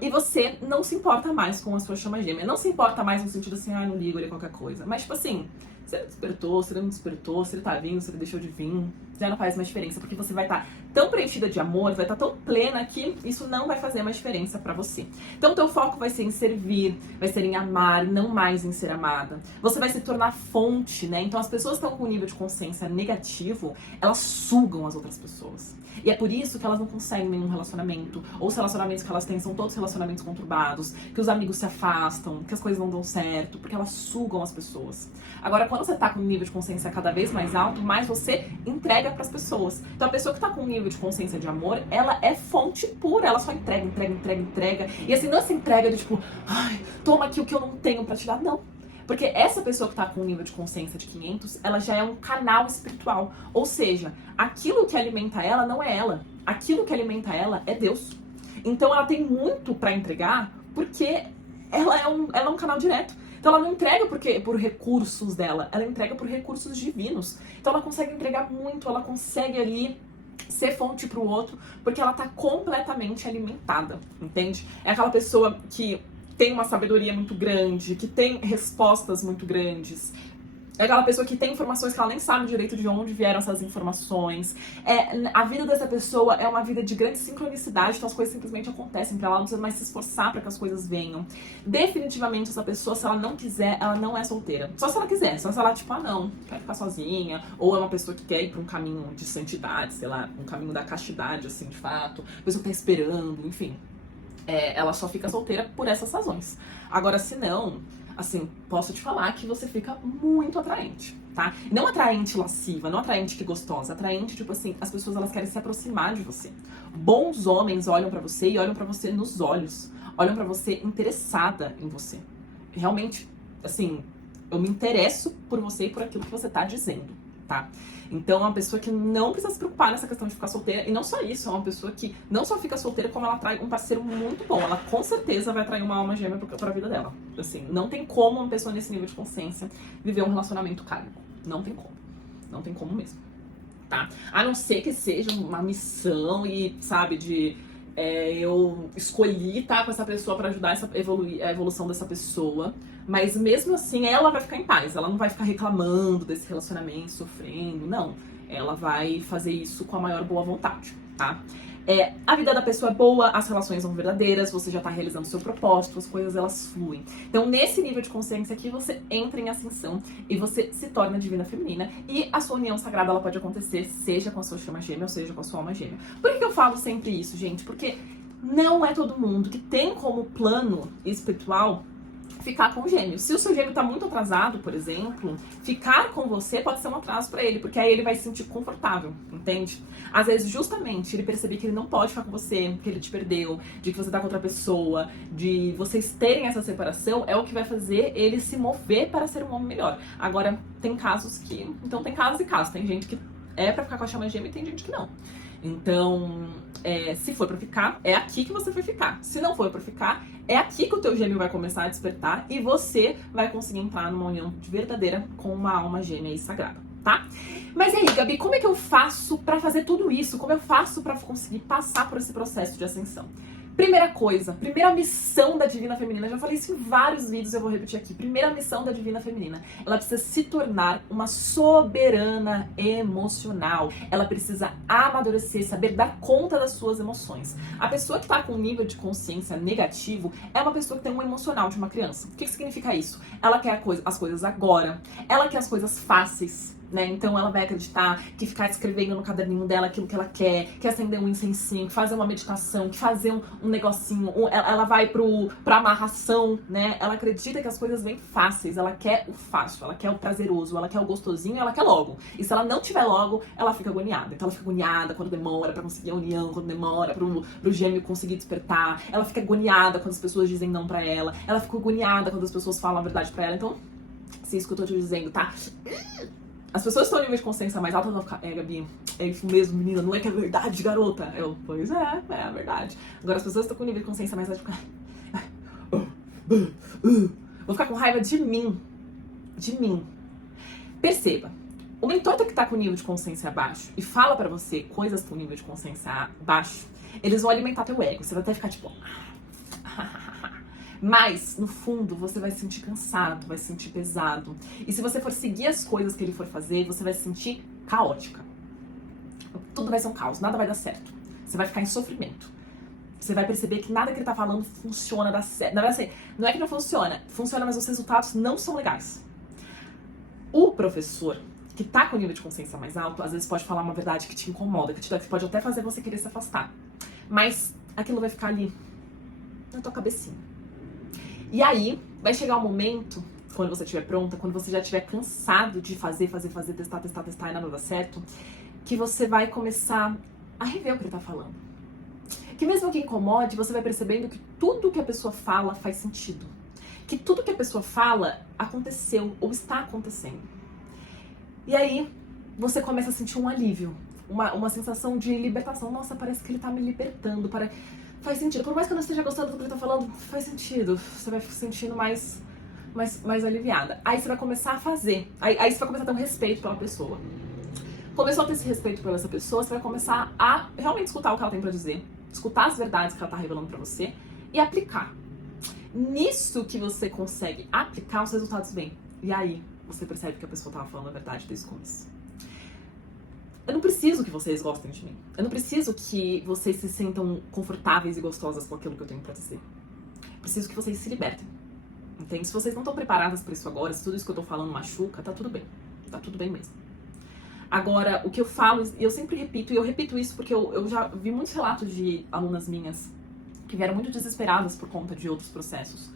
E você não se importa mais com a sua chama gêmea. Não se importa mais no sentido assim, não ligo ele qualquer coisa. Mas tipo assim, se ele despertou, se ele não despertou, se ele tá vindo, se ele deixou de vir, já não faz mais diferença, porque você vai estar tão preenchida de amor, vai estar tão plena que isso não vai fazer mais diferença pra você. Então, teu foco vai ser em servir, vai ser em amar, não mais em ser amada. Você vai se tornar fonte, né? Então, as pessoas que estão com um nível de consciência negativo, elas sugam as outras pessoas. E é por isso que elas não conseguem nenhum relacionamento, ou os relacionamentos que elas têm são todos relacionamentos conturbados, que os amigos se afastam, que as coisas não dão certo, porque elas sugam as pessoas. Agora, quando você tá com um nível de consciência cada vez mais alto, mais você entrega pras pessoas. Então, a pessoa que tá com um nível de consciência de amor, ela é fonte pura, ela só entrega, entrega, entrega, entrega. E assim, não é essa entrega de tipo, ai, toma aqui o que eu não tenho pra te dar, não. Porque essa pessoa que tá com um nível de consciência de 500, ela já é um canal espiritual. Ou seja, aquilo que alimenta ela não é ela. Aquilo que alimenta ela é Deus. Então ela tem muito pra entregar porque ela é um canal direto. Então ela não entrega por recursos dela, ela entrega por recursos divinos. Então ela consegue entregar muito, ela consegue ali ser fonte pro outro, porque ela tá completamente alimentada, entende? É aquela pessoa que tem uma sabedoria muito grande, que tem respostas muito grandes. É aquela pessoa que tem informações que ela nem sabe direito de onde vieram essas informações. A vida dessa pessoa é uma vida de grande sincronicidade, então as coisas simplesmente acontecem pra ela, não precisa mais se esforçar pra que as coisas venham. Definitivamente essa pessoa, se ela não quiser, ela não é solteira. Só se ela quiser, só se ela tipo, não, quer ficar sozinha, ou é uma pessoa que quer ir pra um caminho de santidade, sei lá, um caminho da castidade, assim, de fato, pessoa que tá esperando, enfim. Ela só fica solteira por essas razões. Agora, se não, assim, posso te falar que você fica muito atraente, tá? Não atraente lasciva, não atraente que gostosa, atraente, tipo assim, as pessoas elas querem se aproximar de você. Bons homens olham pra você e olham pra você nos olhos, olham pra você interessada em você. Realmente, assim, eu me interesso por você e por aquilo que você tá dizendo, tá? Então é uma pessoa que não precisa se preocupar nessa questão de ficar solteira. E não só isso, é uma pessoa que não só fica solteira, como ela atrai um parceiro muito bom. Ela com certeza vai atrair uma alma gêmea pra vida dela. Assim, não tem como uma pessoa nesse nível de consciência viver um relacionamento kármico. Não tem como. Não tem como mesmo. Tá? A não ser que seja uma missão e, sabe, de... eu escolhi estar com essa pessoa pra ajudar a evolução dessa pessoa, mas mesmo assim ela vai ficar em paz, ela não vai ficar reclamando desse relacionamento, sofrendo, não. Ela vai fazer isso com a maior boa vontade, tá? A vida da pessoa é boa, as relações são verdadeiras, você já tá realizando o seu propósito, as coisas elas fluem. Então nesse nível de consciência aqui você entra em ascensão e você se torna divina feminina e a sua união sagrada ela pode acontecer seja com a sua chama gêmea ou seja com a sua alma gêmea. Por que eu falo sempre isso, gente? Porque não é todo mundo que tem como plano espiritual ficar com o gêmeo. Se o seu gêmeo tá muito atrasado, por exemplo, ficar com você pode ser um atraso pra ele, porque aí ele vai se sentir confortável, entende? Às vezes, justamente, ele perceber que ele não pode ficar com você, que ele te perdeu, de que você tá com outra pessoa, de vocês terem essa separação, é o que vai fazer ele se mover para ser um homem melhor. Agora, tem casos que... Então, tem casos e casos. Tem gente que é pra ficar com a chama gêmea e tem gente que não. Então, se for pra ficar, é aqui que você vai ficar. Se não for pra ficar, é aqui que o teu gêmeo vai começar a despertar e você vai conseguir entrar numa união verdadeira com uma alma gêmea e sagrada, tá? Mas e aí, Gabi, como é que eu faço pra fazer tudo isso? Como eu faço pra conseguir passar por esse processo de ascensão? Primeira coisa, primeira missão da Divina Feminina, já falei isso em vários vídeos, eu vou repetir aqui. Primeira missão da Divina Feminina, ela precisa se tornar uma soberana emocional. Ela precisa amadurecer, saber dar conta das suas emoções. A pessoa que tá com um nível de consciência negativo é uma pessoa que tem um emocional de uma criança. O que significa isso? Ela quer as coisas agora, ela quer as coisas fáceis, né? Então ela vai acreditar que ficar escrevendo no caderninho dela aquilo que ela quer, que acender um incensinho, que fazer uma meditação, que fazer um negocinho, ela vai pra amarração, né? Ela acredita que as coisas vêm fáceis, ela quer o fácil, ela quer o prazeroso, ela quer o gostosinho, ela quer logo. E se ela não tiver logo, ela fica agoniada. Então ela fica agoniada quando demora pra conseguir a união, quando demora pro gêmeo conseguir despertar. Ela fica agoniada quando as pessoas dizem não pra ela. Ela fica agoniada quando as pessoas falam a verdade pra ela. Então, se isso que eu tô te dizendo, tá? As pessoas que estão em nível de consciência mais alta vão ficar, Gabi, é isso mesmo, menina, não é que é verdade, garota? Eu, pois é a verdade. Agora as pessoas que estão com nível de consciência mais alta vão ficar com raiva de mim. De mim. Perceba, o mentor que tá com nível de consciência baixo e fala pra você coisas com nível de consciência baixo, eles vão alimentar teu ego. Você vai até ficar tipo... Mas, no fundo, você vai se sentir cansado, vai se sentir pesado. E se você for seguir as coisas que ele for fazer, você vai se sentir caótica. Tudo vai ser um caos, nada vai dar certo. Você vai ficar em sofrimento. Você vai perceber que nada que ele tá falando funciona, dá certo. Não é que não funciona, funciona, mas os resultados não são legais. O professor que tá com o nível de consciência mais alto, às vezes pode falar uma verdade que te incomoda, que pode até fazer você querer se afastar. Mas aquilo vai ficar ali, na tua cabecinha. E aí, vai chegar um momento, quando você estiver pronta, quando você já estiver cansado de fazer, testar e nada dá certo, que você vai começar a rever o que ele tá falando. Que mesmo que incomode, você vai percebendo que tudo que a pessoa fala faz sentido. Que tudo que a pessoa fala aconteceu ou está acontecendo. E aí, você começa a sentir um alívio, uma sensação de libertação. Nossa, parece que ele tá me libertando, faz sentido. Por mais que eu não esteja gostando do que ele tá falando, faz sentido. Você vai se sentindo mais aliviada. Aí você vai começar a fazer. Aí você vai começar a ter um respeito pela pessoa. Começou a ter esse respeito por essa pessoa, você vai começar a realmente escutar o que ela tem pra dizer. Escutar as verdades que ela tá revelando pra você e aplicar. Nisso que você consegue aplicar, os resultados vêm. E aí você percebe que a pessoa tava falando a verdade desde o começo. Eu não preciso que vocês gostem de mim. Eu não preciso que vocês se sintam confortáveis e gostosas com aquilo que eu tenho pra dizer. Preciso que vocês se libertem. Entende? Se vocês não estão preparadas pra isso agora, se tudo isso que eu tô falando machuca, tá tudo bem. Tá tudo bem mesmo. Agora, o que eu falo, e eu sempre repito, e eu repito isso porque eu já vi muitos relatos de alunas minhas que vieram muito desesperadas por conta de outros processos.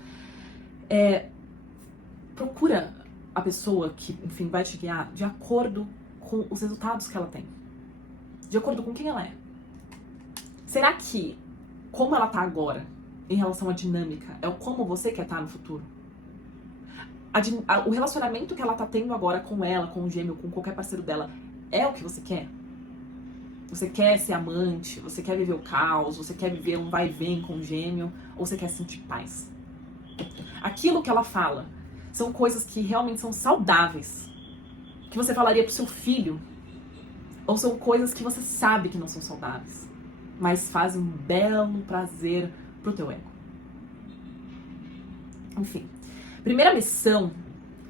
Procura a pessoa que, enfim, vai te guiar de acordo com os resultados que ela tem. De acordo com quem ela é. Será que, como ela tá agora, em relação à dinâmica, é como você quer estar no futuro? O relacionamento que ela tá tendo agora com ela, com o gêmeo, com qualquer parceiro dela, é o que você quer? Você quer ser amante? Você quer viver o caos? Você quer viver um vai e vem com o gêmeo? Ou você quer sentir paz? Aquilo que ela fala são coisas que realmente são saudáveis, que você falaria pro seu filho, ou são coisas que você sabe que não são saudáveis, mas fazem um belo prazer pro teu ego. Enfim, primeira missão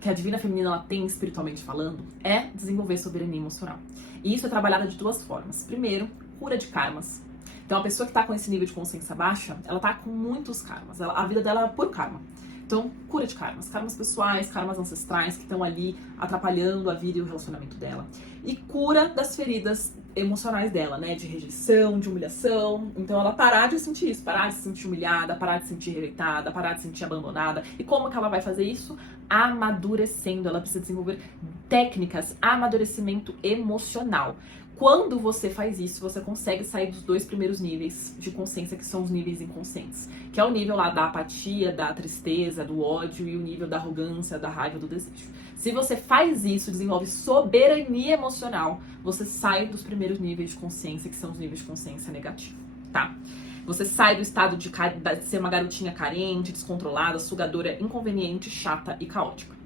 que a Divina Feminina ela tem espiritualmente falando é desenvolver soberania emocional. E isso é trabalhado de duas formas. Primeiro, cura de karmas. Então a pessoa que tá com esse nível de consciência baixa, ela tá com muitos karmas. A vida dela é puro karma. Então, cura de karmas. Karmas pessoais, karmas ancestrais que estão ali atrapalhando a vida e o relacionamento dela. E cura das feridas emocionais dela, né? De rejeição, de humilhação. Então, ela parar de sentir isso. Parar de se sentir humilhada, parar de se sentir rejeitada, parar de se sentir abandonada. E como que ela vai fazer isso? Amadurecendo. Ela precisa desenvolver técnicas, amadurecimento emocional. Quando você faz isso, você consegue sair dos 2 primeiros níveis de consciência, que são os níveis inconscientes. Que é o nível lá da apatia, da tristeza, do ódio e o nível da arrogância, da raiva, do desejo. Se você faz isso, desenvolve soberania emocional, você sai dos primeiros níveis de consciência, que são os níveis de consciência negativa, tá? Você sai do estado de ser uma garotinha carente, descontrolada, sugadora, inconveniente, chata e caótica.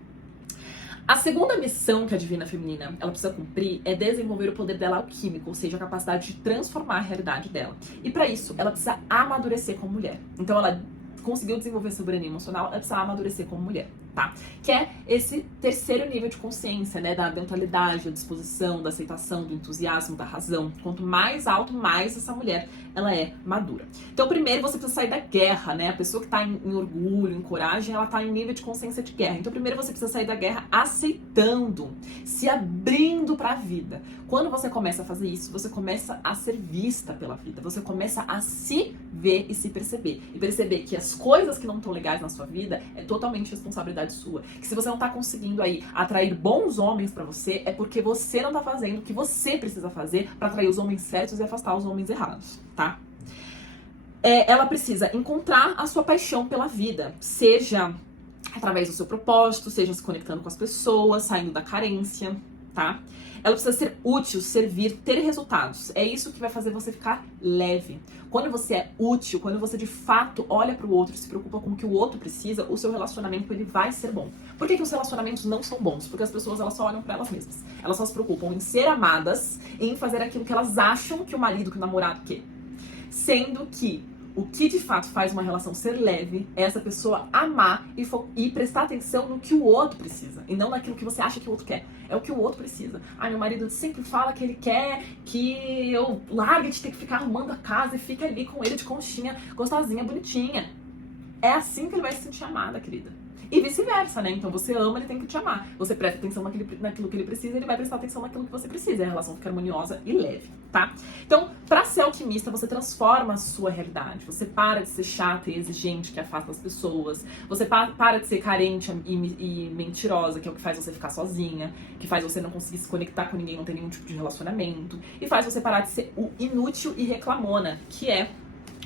A segunda missão que a Divina Feminina ela precisa cumprir é desenvolver o poder dela alquímico, ou seja, a capacidade de transformar a realidade dela. E para isso, ela precisa amadurecer como mulher. Então, ela conseguiu desenvolver soberania emocional, ela precisa amadurecer como mulher, tá? Que é esse terceiro nível de consciência, né? Da mentalidade, da disposição, da aceitação, do entusiasmo, da razão. Quanto mais alto, mais essa mulher ela é madura. Então, primeiro você precisa sair da guerra, né? A pessoa que tá em orgulho, em coragem, ela tá em nível de consciência de guerra. Então, primeiro você precisa sair da guerra aceitando, se abrindo pra vida. Quando você começa a fazer isso, você começa a ser vista pela vida. Você começa a se ver e se perceber. E perceber que as coisas que não estão legais na sua vida é totalmente responsabilidade sua. Que se você não tá conseguindo aí atrair bons homens pra você, é porque você não tá fazendo o que você precisa fazer pra atrair os homens certos e afastar os homens errados, tá? Ela precisa encontrar a sua paixão pela vida, seja através do seu propósito, seja se conectando com as pessoas, saindo da carência, tá? Ela precisa ser útil, servir, ter resultados. É isso que vai fazer você ficar leve. Quando você é útil, quando você de fato olha pro outro e se preocupa com o que o outro precisa, o seu relacionamento ele vai ser bom. Por que os relacionamentos não são bons? Porque as pessoas elas só olham pra elas mesmas. Elas só se preocupam em ser amadas e em fazer aquilo que elas acham que o marido, que o namorado quer. Sendo que o que de fato faz uma relação ser leve é essa pessoa amar e prestar atenção no que o outro precisa. E não naquilo que você acha que o outro quer. É o que o outro precisa. Meu marido sempre fala que ele quer que eu largue de ter que ficar arrumando a casa e fique ali com ele de conchinha, gostosinha, bonitinha. É assim que ele vai se sentir amada, querida. E vice-versa, né? Então você ama, ele tem que te amar. Você presta atenção naquilo que ele precisa, ele vai prestar atenção naquilo que você precisa. E a relação fica harmoniosa e leve, tá? Então, pra ser alquimista, você transforma a sua realidade. Você para de ser chata e exigente, que afasta as pessoas. Você para de ser carente e mentirosa, que é o que faz você ficar sozinha, que faz você não conseguir se conectar com ninguém, não ter nenhum tipo de relacionamento. E faz você parar de ser o inútil e reclamona, que é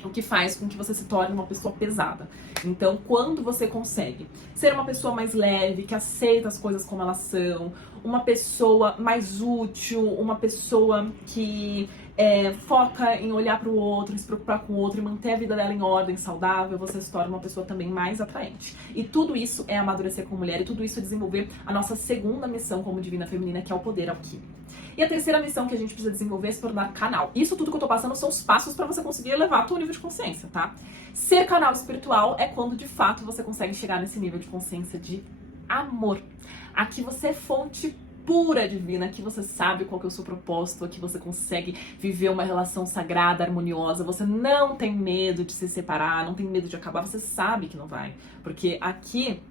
o que faz com que você se torne uma pessoa pesada. Então, quando você consegue ser uma pessoa mais leve, que aceita as coisas como elas são, uma pessoa mais útil, uma pessoa que foca em olhar para o outro, se preocupar com o outro e manter a vida dela em ordem, saudável, você se torna uma pessoa também mais atraente. E tudo isso é amadurecer como mulher, e tudo isso é desenvolver a nossa segunda missão como divina feminina, que é o poder alquímico. E a terceira missão que a gente precisa desenvolver é se tornar canal. Isso tudo que eu tô passando são os passos para você conseguir elevar o seu nível de consciência, tá? Ser canal espiritual é quando de fato você consegue chegar nesse nível de consciência de amor. Aqui você é fonte pura divina, que você sabe qual que é o seu propósito, que você consegue viver uma relação sagrada, harmoniosa, você não tem medo de se separar, não tem medo de acabar, você sabe que não vai, porque aqui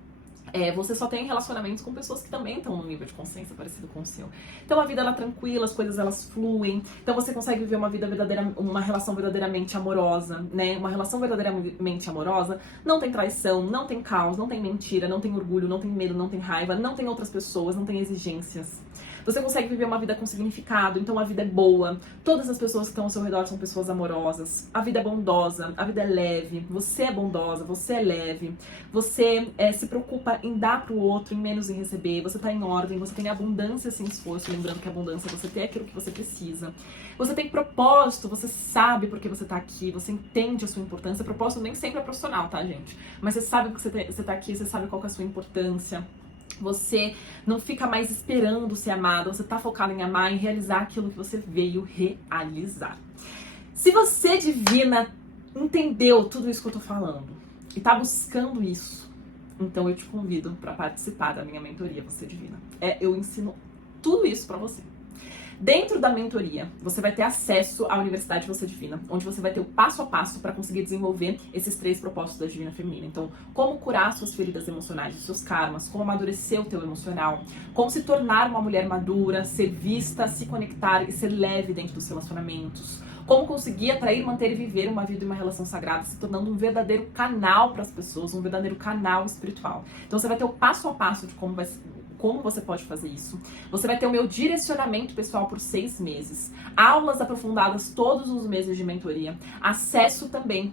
você só tem relacionamentos com pessoas que também estão num nível de consciência parecido com o seu. Então a vida ela é tranquila, as coisas elas fluem, então você consegue viver uma vida uma relação verdadeiramente amorosa, né? Uma relação verdadeiramente amorosa não tem traição, não tem caos, não tem mentira, não tem orgulho, não tem medo, não tem raiva, não tem outras pessoas, não tem exigências. Você consegue viver uma vida com significado, então a vida é boa, todas as pessoas que estão ao seu redor são pessoas amorosas, a vida é bondosa, a vida é leve, você é bondosa, você é leve, você se preocupa em dar pro outro, em menos em receber, você tá em ordem, você tem abundância sem esforço, lembrando que a abundância é você ter aquilo que você precisa. Você tem propósito, você sabe por que você tá aqui, você entende a sua importância. Propósito nem sempre é profissional, tá, gente? Mas você sabe que você tá aqui, você sabe qual que é a sua importância. Você não fica mais esperando ser amado, você tá focado em amar, em realizar aquilo que você veio realizar. Se você, divina, entendeu tudo isso que eu tô falando e tá buscando isso, então eu te convido para participar da minha mentoria Você Divina. Eu ensino tudo isso para você. Dentro da mentoria, você vai ter acesso à Universidade Você Divina, onde você vai ter o passo a passo para conseguir desenvolver esses 3 propósitos da Divina Feminina. Então, como curar suas feridas emocionais, os seus karmas, como amadurecer o teu emocional, como se tornar uma mulher madura, ser vista, se conectar e ser leve dentro dos relacionamentos, como conseguir atrair, manter e viver uma vida e uma relação sagrada, se tornando um verdadeiro canal para as pessoas, um verdadeiro canal espiritual. Então você vai ter o passo a passo de como você pode fazer isso. Você vai ter o meu direcionamento pessoal por 6 meses. Aulas aprofundadas todos os meses de mentoria. Acesso também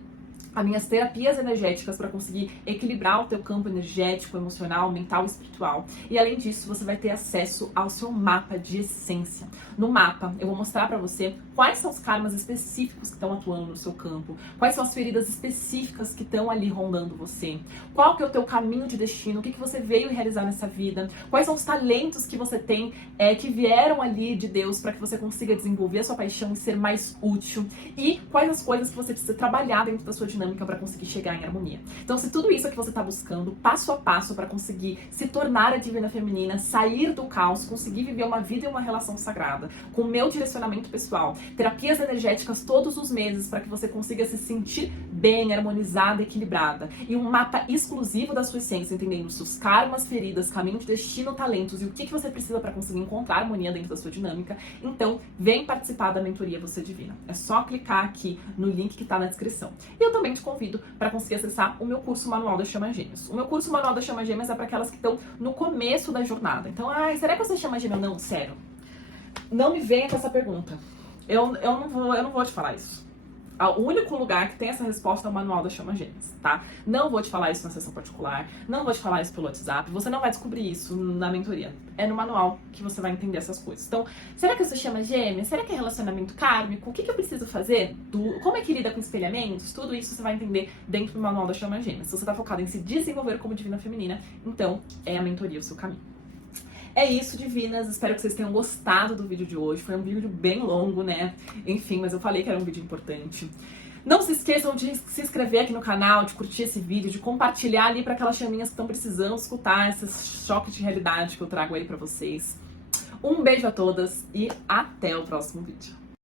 a minhas terapias energéticas para conseguir equilibrar o teu campo energético, emocional, mental e espiritual. E além disso, você vai ter acesso ao seu mapa de essência. No mapa, eu vou mostrar para você quais são os karmas específicos que estão atuando no seu campo, quais são as feridas específicas que estão ali rondando você, qual que é o teu caminho de destino, o que você veio realizar nessa vida, quais são os talentos que você tem que vieram ali de Deus para que você consiga desenvolver a sua paixão e ser mais útil, e quais as coisas que você precisa trabalhar dentro da sua dinâmica para conseguir chegar em harmonia. Então, se tudo isso é que você está buscando, passo a passo para conseguir se tornar a Divina Feminina, sair do caos, conseguir viver uma vida e uma relação sagrada, com o meu direcionamento pessoal, terapias energéticas todos os meses para que você consiga se sentir bem, harmonizada, equilibrada, e um mapa exclusivo da sua essência, entendendo os seus karmas, feridas, caminho de destino, talentos e o que você precisa para conseguir encontrar harmonia dentro da sua dinâmica. Então, vem participar da mentoria Você Divina. É só clicar aqui no link que está na descrição. E eu também te convido para conseguir acessar o meu curso Manual das Chamas Gêmeas. O meu curso Manual das Chamas Gêmeas é para aquelas que estão no começo da jornada. Então, será que você chama gêmea ou não? Sério. Não me venha com essa pergunta. Eu não vou te falar isso. O único lugar que tem essa resposta é o Manual das Chamas Gêmeas, tá? Não vou te falar isso na sessão particular, não vou te falar isso pelo WhatsApp, você não vai descobrir isso na mentoria. É no manual que você vai entender essas coisas. Então, será que eu sou chama gêmea? Será que é relacionamento kármico? O que eu preciso fazer? Como é que lida com espelhamentos? Tudo isso você vai entender dentro do Manual das Chamas Gêmeas. Se você tá focado em se desenvolver como Divina Feminina, então é a mentoria o seu caminho. É isso, divinas. Espero que vocês tenham gostado do vídeo de hoje. Foi um vídeo bem longo, né? Enfim, mas eu falei que era um vídeo importante. Não se esqueçam de se inscrever aqui no canal, de curtir esse vídeo, de compartilhar ali para aquelas chaminhas que estão precisando escutar esses choques de realidade que eu trago aí para vocês. Um beijo a todas e até o próximo vídeo.